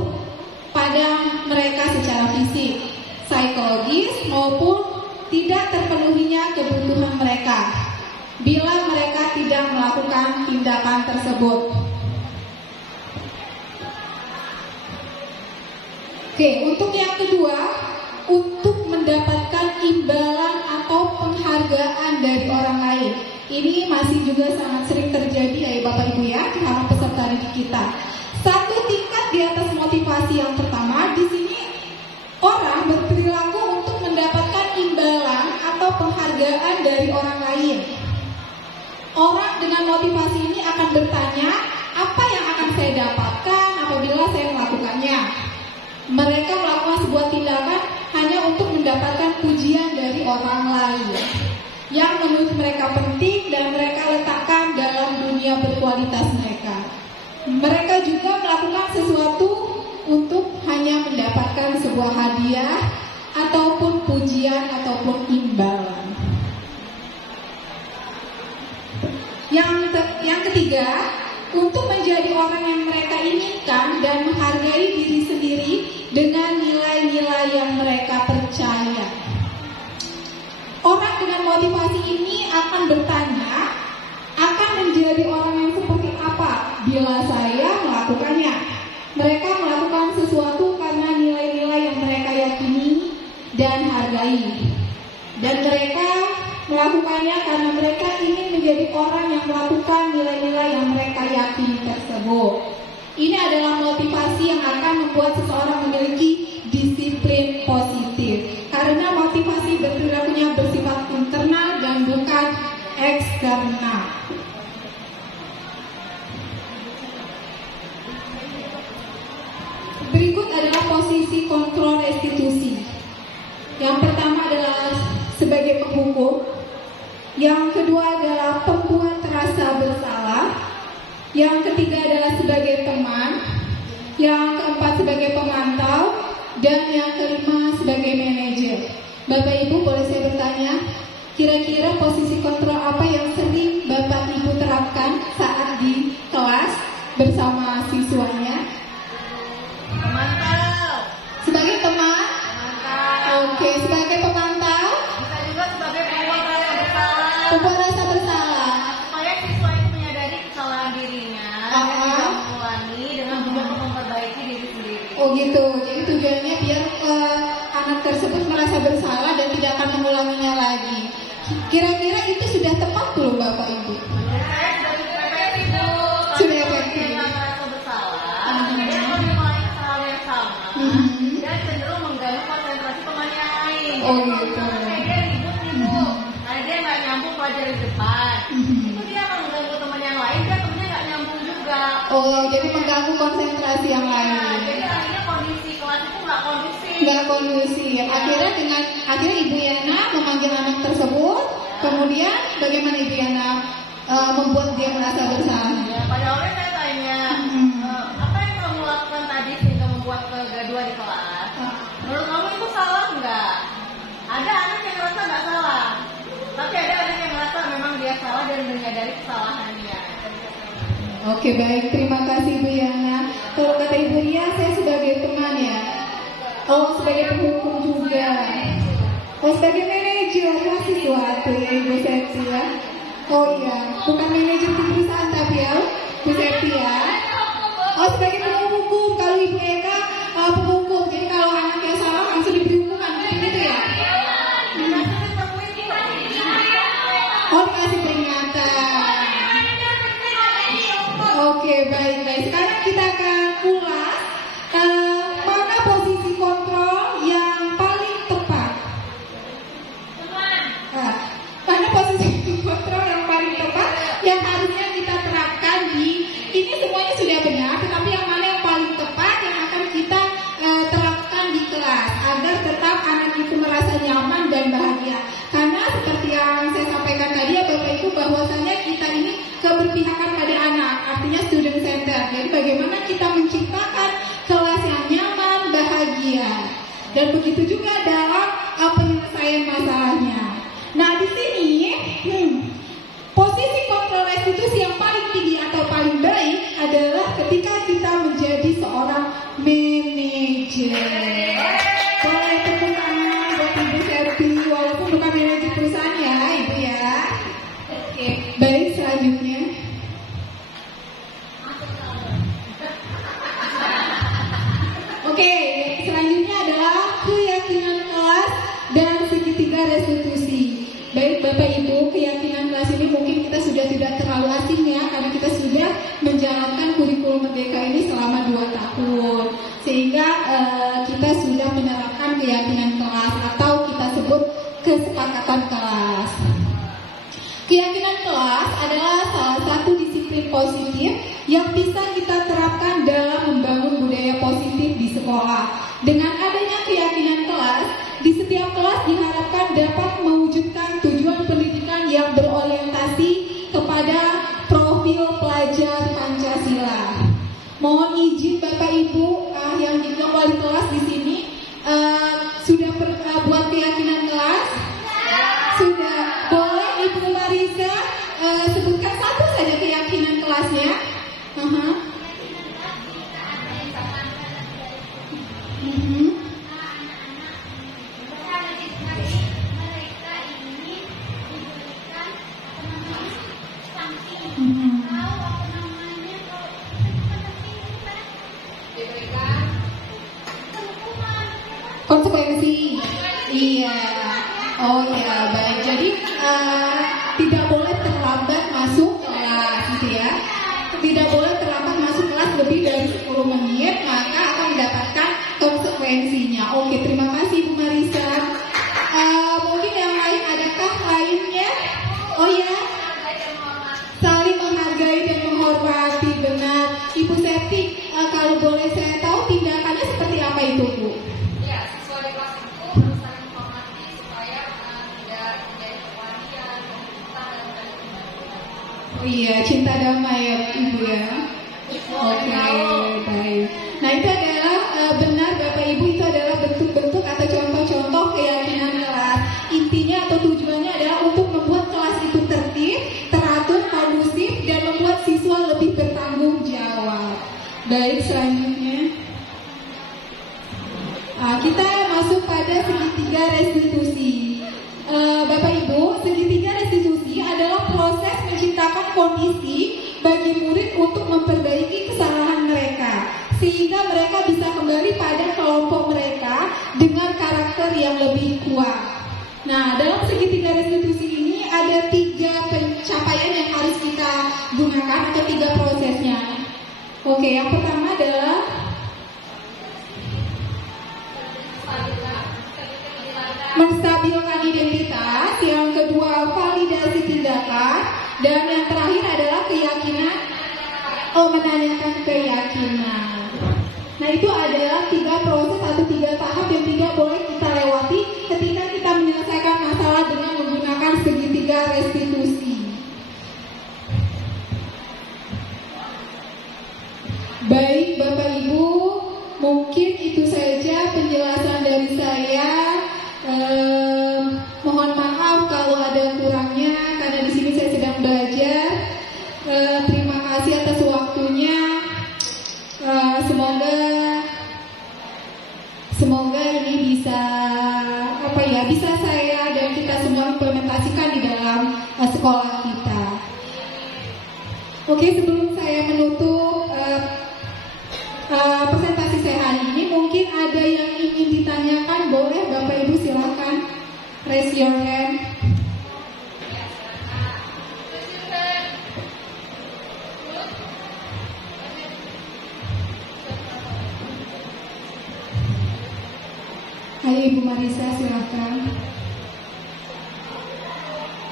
pada mereka secara fisik, psikologis, maupun tidak terpenuhinya kebutuhan mereka bila mereka tidak melakukan tindakan tersebut. Oke, untuk yang kedua, untuk mendapatkan imbalan atau penghargaan dari orang lain. Ini masih juga sangat sering terjadi ya Bapak Ibu ya, di dalam peserta didik kita. Satu tingkat di atas motivasi yang pertama, di sini orang berperilaku untuk mendapatkan imbalan atau penghargaan dari orang lain. Orang dengan motivasi ini akan bertanya, apa yang akan saya dapatkan apabila saya melakukannya? Mereka melakukan sebuah tindakan hanya untuk mendapatkan pujian dari orang lain yang menurut mereka penting dan mereka letakkan dalam dunia berkualitas mereka. Mereka juga melakukan sesuatu untuk hanya mendapatkan sebuah hadiah ataupun pujian ataupun imbalan. Yang ketiga, untuk menjadi orang yang mereka inginkan dan menghargai diri sendiri dengan nilai-nilai yang mereka percaya. Orang dengan motivasi ini akan bertanya, akan menjadi orang yang seperti apa bila saya melakukannya? Mereka melakukan sesuatu karena nilai-nilai yang mereka yakini dan hargai. Dan mereka melakukannya karena mereka ingin menjadi orang yang melakukan nilai-nilai yang mereka yakini tersebut. Ini adalah motivasi yang akan membuat seseorang memiliki disiplin positif. Karena motivasi berperilakunya bersifat internal dan bukan eksternal. Berikut adalah posisi kontrol restitusi. Yang pertama adalah sebagai penghukum. Yang kedua adalah pembuat rasa bersalah. Yang ketiga adalah sebagai teman. Yang keempat sebagai pemantau. Dan yang kelima sebagai manajer. Bapak Ibu, boleh saya bertanya, kira-kira posisi kontrol apa yang sering Bapak Ibu terapkan saat di kelas bersama siswanya? Pemantau. Sebagai teman? Pemantau. Oke, sebagai pemantau? Bisa juga sebagai pembuat rasa bersalah. Pembuat rasa bersalah. Supaya siswa itu menyadari kesalahan dirinya dan tidak mengulangi dengan juga memperbaiki diri sendiri. Oh gitu, jadi tujuannya biar anak tersebut merasa bersalah dan tidak akan mengulanginya lagi. Kira-kira itu sudah tepat belum Bapak Ibu? Saya sebagai PPS itu Sudah kalau efektif. dia nggak merasa bersalah, Oh gitu. Dia ribut nih Bu, karena dia nggak nyambung pelajaran depan. Itu dia kalau mengganggu teman yang lain, dia temennya nggak nyambung juga. Oh, jadi mengganggu konsentrasi yang Nah, lain. jadi akhirnya kondisi kelas itu nggak kondusif. Nggak kondusif. Akhirnya Ibu Yana memanggil anak tersebut. Kemudian bagaimana Ibu Yana membuat dia merasa bersalah? Ya, pada awalnya saya tanya, apa yang kamu lakukan tadi sehingga membuat kegaduhan di kelas? Menurut kamu itu salah nggak? Ada anak yang merasa nggak salah, tapi ada anak yang merasa memang dia salah dan menyadari kesalahannya. Oke, baik, terima kasih Ibu Yana. Kalau kata Ibu Ria, saya sebagai teman ya. Oh, sebagai penghukum juga. Oh, sebagai manajer, masih sesuatu ya Ibu Septi ya. Oh iya, bukan manajer di perusahaan tapi ya, Bu Septi ya. Oh, sebagai penghukum, kalau Ibu Eka penghukum, jadi kalau anaknya salah langsung diberi hukuman, gitu ya. Oh, dikasih peringatan. Oke, baik. Sekarang kita akan ulas mana posisi kontrol yang paling tepat. Mana posisi kontrol yang paling tepat yang harusnya kita terapkan di ini semuanya sudah benar, tetapi yang mana yang paling tepat yang akan kita terapkan di kelas agar tetap anak itu merasa nyaman dan bahagia. Karena seperti yang saya sampaikan tadi ya Bapak Ibu, bahwasanya kita ini keberpihakan pada anak, artinya student center. Jadi bagaimana kita menciptakan kelas yang nyaman, bahagia, dan begitu juga dalam penyelesaian masalahnya. Nah di sini posisi kontrol restitusi yang paling tinggi atau paling baik adalah ketika kita menjadi seorang manajer. Boleh tepuk tangan buat Ibu Septi, walaupun bukan manajer perusahaan ya Ibu ya. Oke, baik selanjutnya. Oke, selanjutnya adalah keyakinan kelas dan segitiga restitusi. Baik Bapak Ibu, keyakinan kelas ini mungkin kita sudah tidak terlalu asing ya, karena kita sudah menjalankan kurikulum Merdeka ini selama 2 tahun. Sehingga kita sudah menerapkan keyakinan kelas atau kita sebut kesepakatan kelas. Keyakinan kelas adalah salah satu disiplin positif yang bisa kita terapkan dalam membangun budaya positif di sekolah. Dengan adanya keyakinan kelas, di setiap kelas diharapkan dapat mewujudkan tujuan pendidikan yang berorientasi kepada profil pelajar Pancasila. Mohon izin Bapak Ibu yang juga wali kelas di sini sudah buat keyakinan kelas? Sudah. Boleh Ibu Marisa sebutkan satu saja keyakinan kelasnya? Konsekuensi. Iya. Oh iya, baik. Jadi tidak boleh terlambat masuk kelas gitu ya. Tidak boleh terlambat masuk kelas lebih dari 10 menit, maka akan mendapatkan konsekuensinya. Oke, terima kasih Bu Marisa. Mungkin yang lain, adakah lainnya? Oh ya, saling menghargai dan menghormati, benar. Ibu Septi, kalau boleh saya tahu tindakannya seperti apa itu Bu? Ya, siswa di kelas itu harus saling menghormati supaya tidak terjadi perkelahian, konflik dalam keadaan. Oh iya, cinta damai ya Ibu ya. Oke, baik. Nah itu adalah benar Bapak Ibu, itu adalah bentuk-bentuk atau contoh-contoh keyakinan kelas. Intinya atau tujuannya adalah untuk membuat kelas itu tertib, teratur, kondusif, dan membuat siswa lebih bertanggung jawab. Baik, selanjutnya kita masuk pada segitiga restitusi. Bapak Ibu, segitiga restitusi adalah proses menciptakan kondisi bagi murid untuk memperbaiki kesalahan mereka, sehingga mereka bisa kembali pada kelompok mereka dengan karakter yang lebih kuat. Nah, dalam segitiga restitusi ini ada 3 pencapaian yang harus kita gunakan atau 3 prosesnya. Oke, yang pertama adalah menanyakan keyakinan. Nah, itu adalah 3 proses atau 3 tahap yang tidak boleh kita lewati ketika kita menyelesaikan masalah dengan menggunakan segitiga restitusi. Baik Bapak Ibu, mungkin itu saja penjelasan dari saya. Mohon maaf kalau ada kurangnya karena di sini saya sedang belajar. Terima kasih atas waktunya. Semoga ini bisa saya dan kita semua implementasikan di dalam sekolah kita. Oke, sebelum saya menutup presentasi saya hari ini, mungkin ada yang ingin ditanyakan, boleh Bapak Ibu silakan raise your hand. Ayo Ibu Marisa silakan.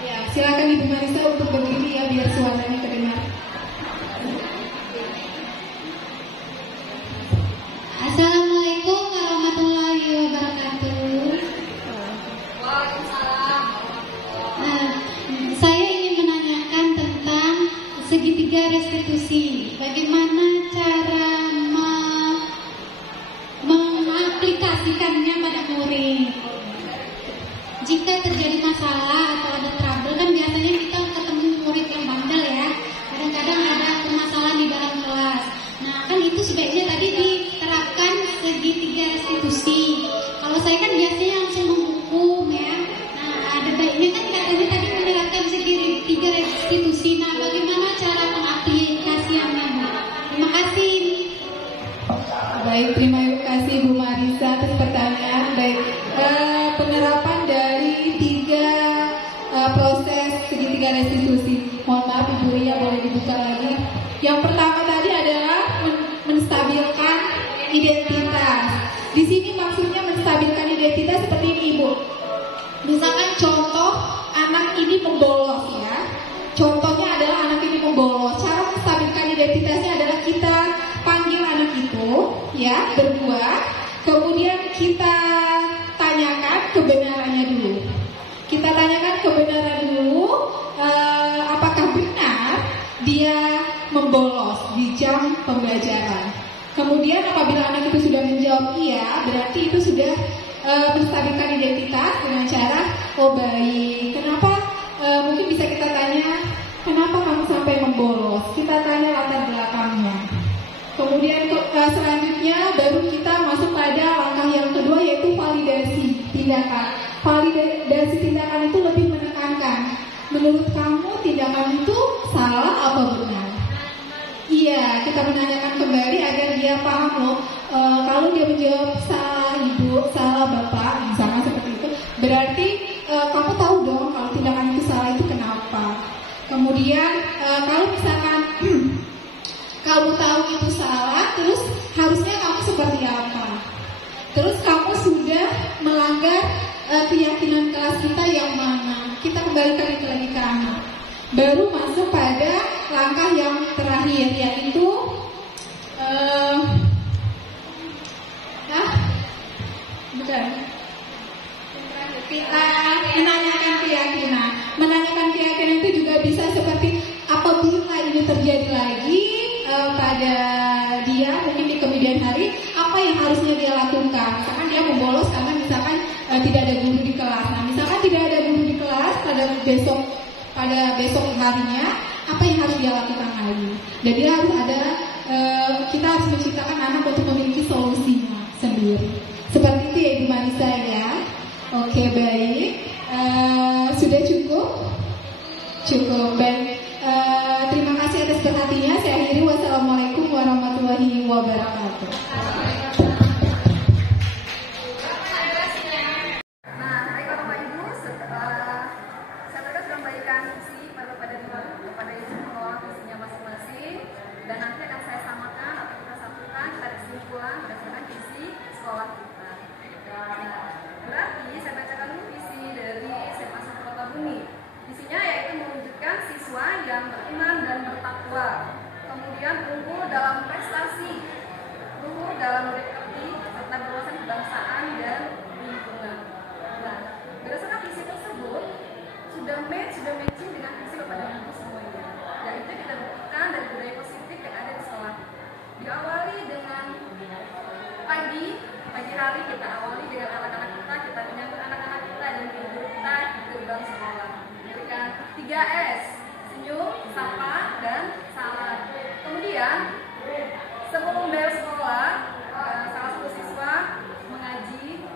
Ya, silakan Ibu Marisa untuk berdiri ya biar suaranya kedengar. Assalamualaikum warahmatullahi wabarakatuh. Saya ingin menanyakan tentang segitiga restitusi. Bagaimana cara mengaplikasikannya pada murid? Jika terjadi masalah atau ada trouble, kan biasanya kita ketemu murid yang bandel ya. Kadang-kadang ada permasalahan di dalam kelas. Nah, kan itu sebaiknya tadi diterapkan segitiga restitusi. Kalau saya kan biasanya langsung menghukum ya. Nah, ada baiknya kan katanya tadi menerapkan segitiga restitusi. Nah, bagaimana cara pengaplikasiannya? Terima kasih. Baik, terima kasih Bu Marisa atas pertanyaan. Baik, penerapan dari 3 proses segitiga restitusi. Mohon maaf Ibu Ria, boleh dibuka lagi. Yang pertama tadi adalah menstabilkan identitas. Di sini maksudnya menstabilkan identitas seperti ini Ibu. Misalkan contoh anak ini membolos ya. Contohnya adalah anak ini membolos. Cara menstabilkan identitasnya adalah kita panggil anak itu ya berdua, kemudian kita tanyakan kebenarannya dulu. Kita tanyakan kebenaran dulu, apakah benar dia membolos di jam pembelajaran. Kemudian apabila anak itu sudah menjawab iya, berarti itu sudah menstabilkan identitas dengan cara oh baik. Kenapa? Mungkin bisa kita tanya, kenapa kamu sampai membolos? Kita tanya latar belakangnya. Kemudian selanjutnya baru kita masuk pada langkah yang kedua, yaitu validasi tindakan. Validasi tindakan itu lebih menekankan, menurut kamu tindakan itu salah atau benar? Iya, kita menanyakan kembali agar dia paham loh. Kalau dia menjawab salah ibu, salah bapak, misalnya seperti itu, berarti kamu tahu dong kalau tindakan itu salah itu kenapa. Kemudian kalau misalkan kamu tahu itu salah, terus harusnya kamu seperti apa? Terus kamu sudah melanggar keyakinan kelas kita yang mana? Kita kembalikan itu lagi ke anak. Baru masuk pada langkah yang terakhir, yaitu kita menanyakan keyakinan. Menanyakan keyakinan itu juga bisa seperti apabila ini terjadi lagi pada dia mungkin di kemudian hari, apa yang harusnya dia lakukan? Misalkan dia membolos karena misalkan tidak ada guru di kelas. Nah, misalkan tidak ada guru di kelas pada besok harinya, apa yang harus dia lakukan lagi? Dan dia harus ada, kita harus menciptakan anak untuk memiliki solusinya sendiri. Seperti itu ya Ibu Marisa ya. Oke, baik. Sudah cukup? Cukup, baik. Terima kasih atas perhatiannya. Saya akhiri. Wassalamualaikum warahmatullahi wabarakatuh. Nah, baik Bapak Ibu, saya sudah membagikan visi kepada Ibu mengelola visinya masing-masing, dan nanti akan saya samakan atau kita satukan pada kesimpulan berdasarkan visi sekolah kita. Berarti saya bacakan dulu visi dari SMA 1 Kota Bumi. Visinya yaitu mewujudkan siswa yang beriman dan bertakwa, kemudian hari kita awali dengan anak-anak kita menyambut anak-anak kita dan ibu kita di gerbang sekolah. Memberikan 3S, senyum, sapa, dan salam. Kemudian sebelum bel sekolah, salah satu siswa mengaji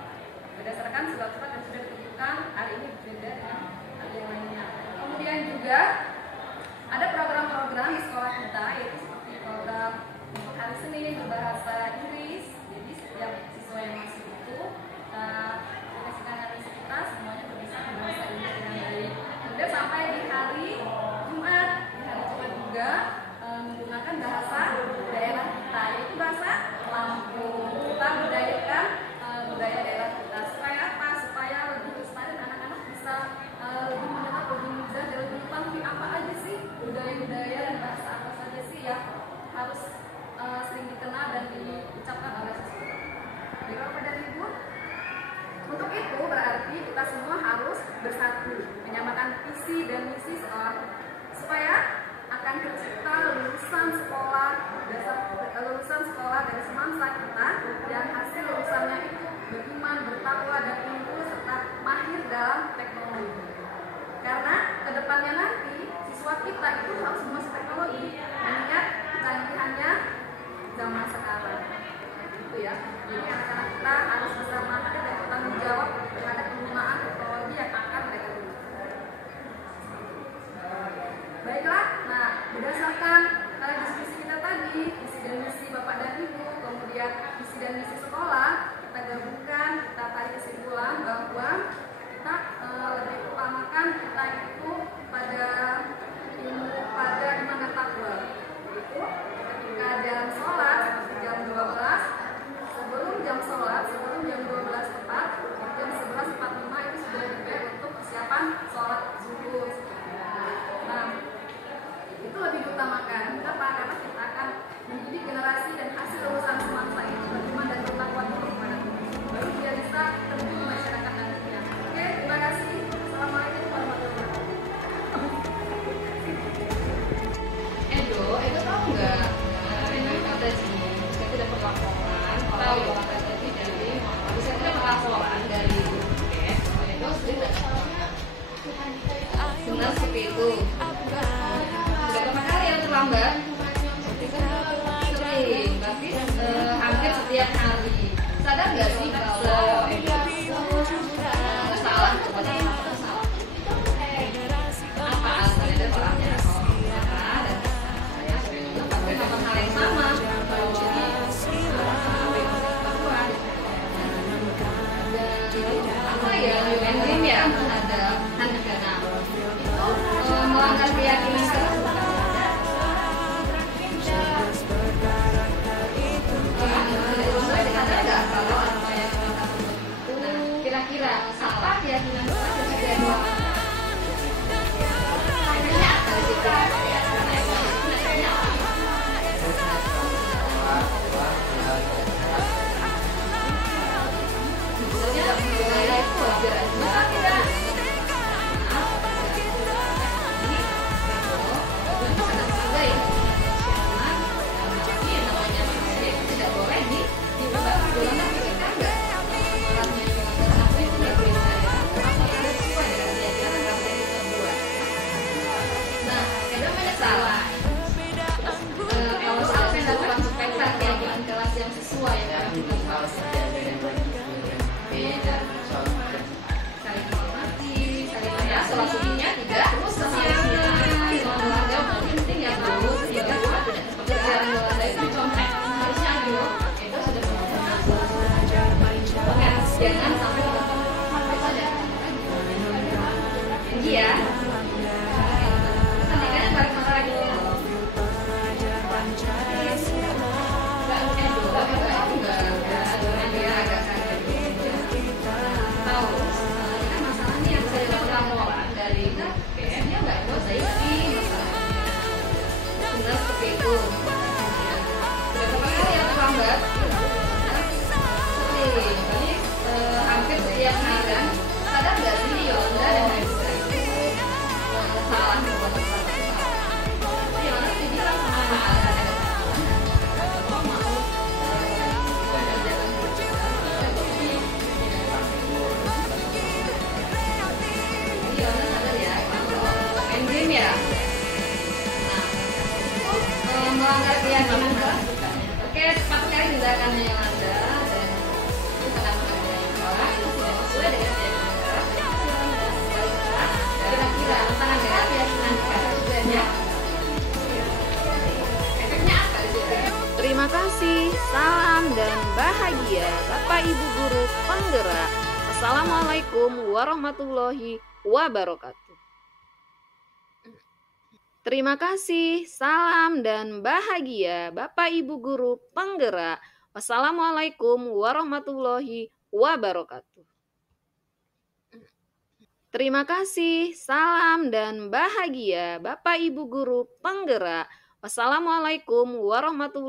berdasarkan surat-surat yang sudah ditentukan. Hari ini berbeda dengan hari yang lainnya. Kemudian juga ada program-program di sekolah kita, yaitu seperti program untuk hari Senin berbahasa Inggris. Jadi setiap siswa yang masuk itu dikasihkan misi kita semuanya berbisa berbahasa Inggris dengan baik. Kemudian sampai di hari Jumat, juga menggunakan bahasa daerah kita, yaitu bahasa Lampung. Kita budayakan budaya daerah kita supaya apa? Supaya lebih lestari dan anak-anak bisa lebih mengenal, lebih mudah dan lebih mengetahui apa aja sih budaya-budaya dan bahasa apa saja sih yang harus sering dikenal dan diucapkan oleh siswa. Baik, Bapak dan Ibu, untuk itu berarti kita semua harus bersatu menyamakan visi dan misi sekolah supaya akan tercipta lulusan sekolah dari semangsa kita yang hasil lulusannya itu beriman, bertakwa dan unggul serta mahir dalam teknologi. Karena kedepannya nanti siswa kita itu harus menguasai teknologi mengingat kecanggihannya zaman sekarang. Itu ya. Jadi anak-anak kita harus bisa mahir dan bertanggung jawab terhadap penggunaan teknologi yang akan mereka gunakan. Baiklah, nah berdasarkan diskusi kita tadi, visi dan misi Bapak dan Ibu, kemudian visi dan misi sekolah, kita gabungkan, kita tarik kesimpulan bahwa kita lebih utamakan kita itu pada ilmu, pada iman dan takwa. Yaitu ketika jam sholat seperti jam 12, sebelum jam sholat, sebelum jam 12 tepat, jam 11.45 itu sudah dibayar untuk persiapan sholat zuhur. Nah, itu lebih diutamakan. Kenapa? Karena kita akan mendidik generasi dan hasil lulusan semangsa itu beriman dan bertakwa kepada Tuhan. Baru dia bisa terjun ke masyarakat nantinya. Oke, terima kasih. Assalamualaikum warahmatullahi wabarakatuh. Edo tahu nggak? Memang kata sini, saya tidak laporan. Tahu ya, jadi saya tidak laporan dari Edo sudah benar seperti itu. Berapa kali yang terlambat? Sering, tapi hampir setiap hari. Sadar nggak sih kalau salah kepada salah? Apa alasannya dan orangnya? Salah dan saya sering melakukan hal yang sama. Jadi apa ya? UNDM ya ada handikana. Melanggar keyakinan ada nggak kalau apa yang kita sebut itu kira-kira apa keyakinan kita ketika solusinya tidak penting ya Bu. Itu contoh harusnya itu sudah jangan sampai ya pendidikannya balik lagi agak tahu masalahnya yang saya dapat laporan dari PM-nya nggak itu saya benar seperti itu. Berapa kali yang terlambat? Ini hampir setiap hari kan. Sadar nggak sih Yolanda dan Haisa itu salah membuat salah. Yolanda dibilang sama ada kesalahan. Kalau mau Terima kasih, salam dan bahagia Bapak Ibu Guru Penggerak. Wassalamualaikum warahmatullahi wabarakatuh. Terima kasih, salam dan bahagia Bapak Ibu Guru Penggerak. Wassalamualaikum warahmatullahi wabarakatuh. Terima kasih, salam dan bahagia Bapak Ibu Guru Penggerak. Wassalamualaikum warahmatullahi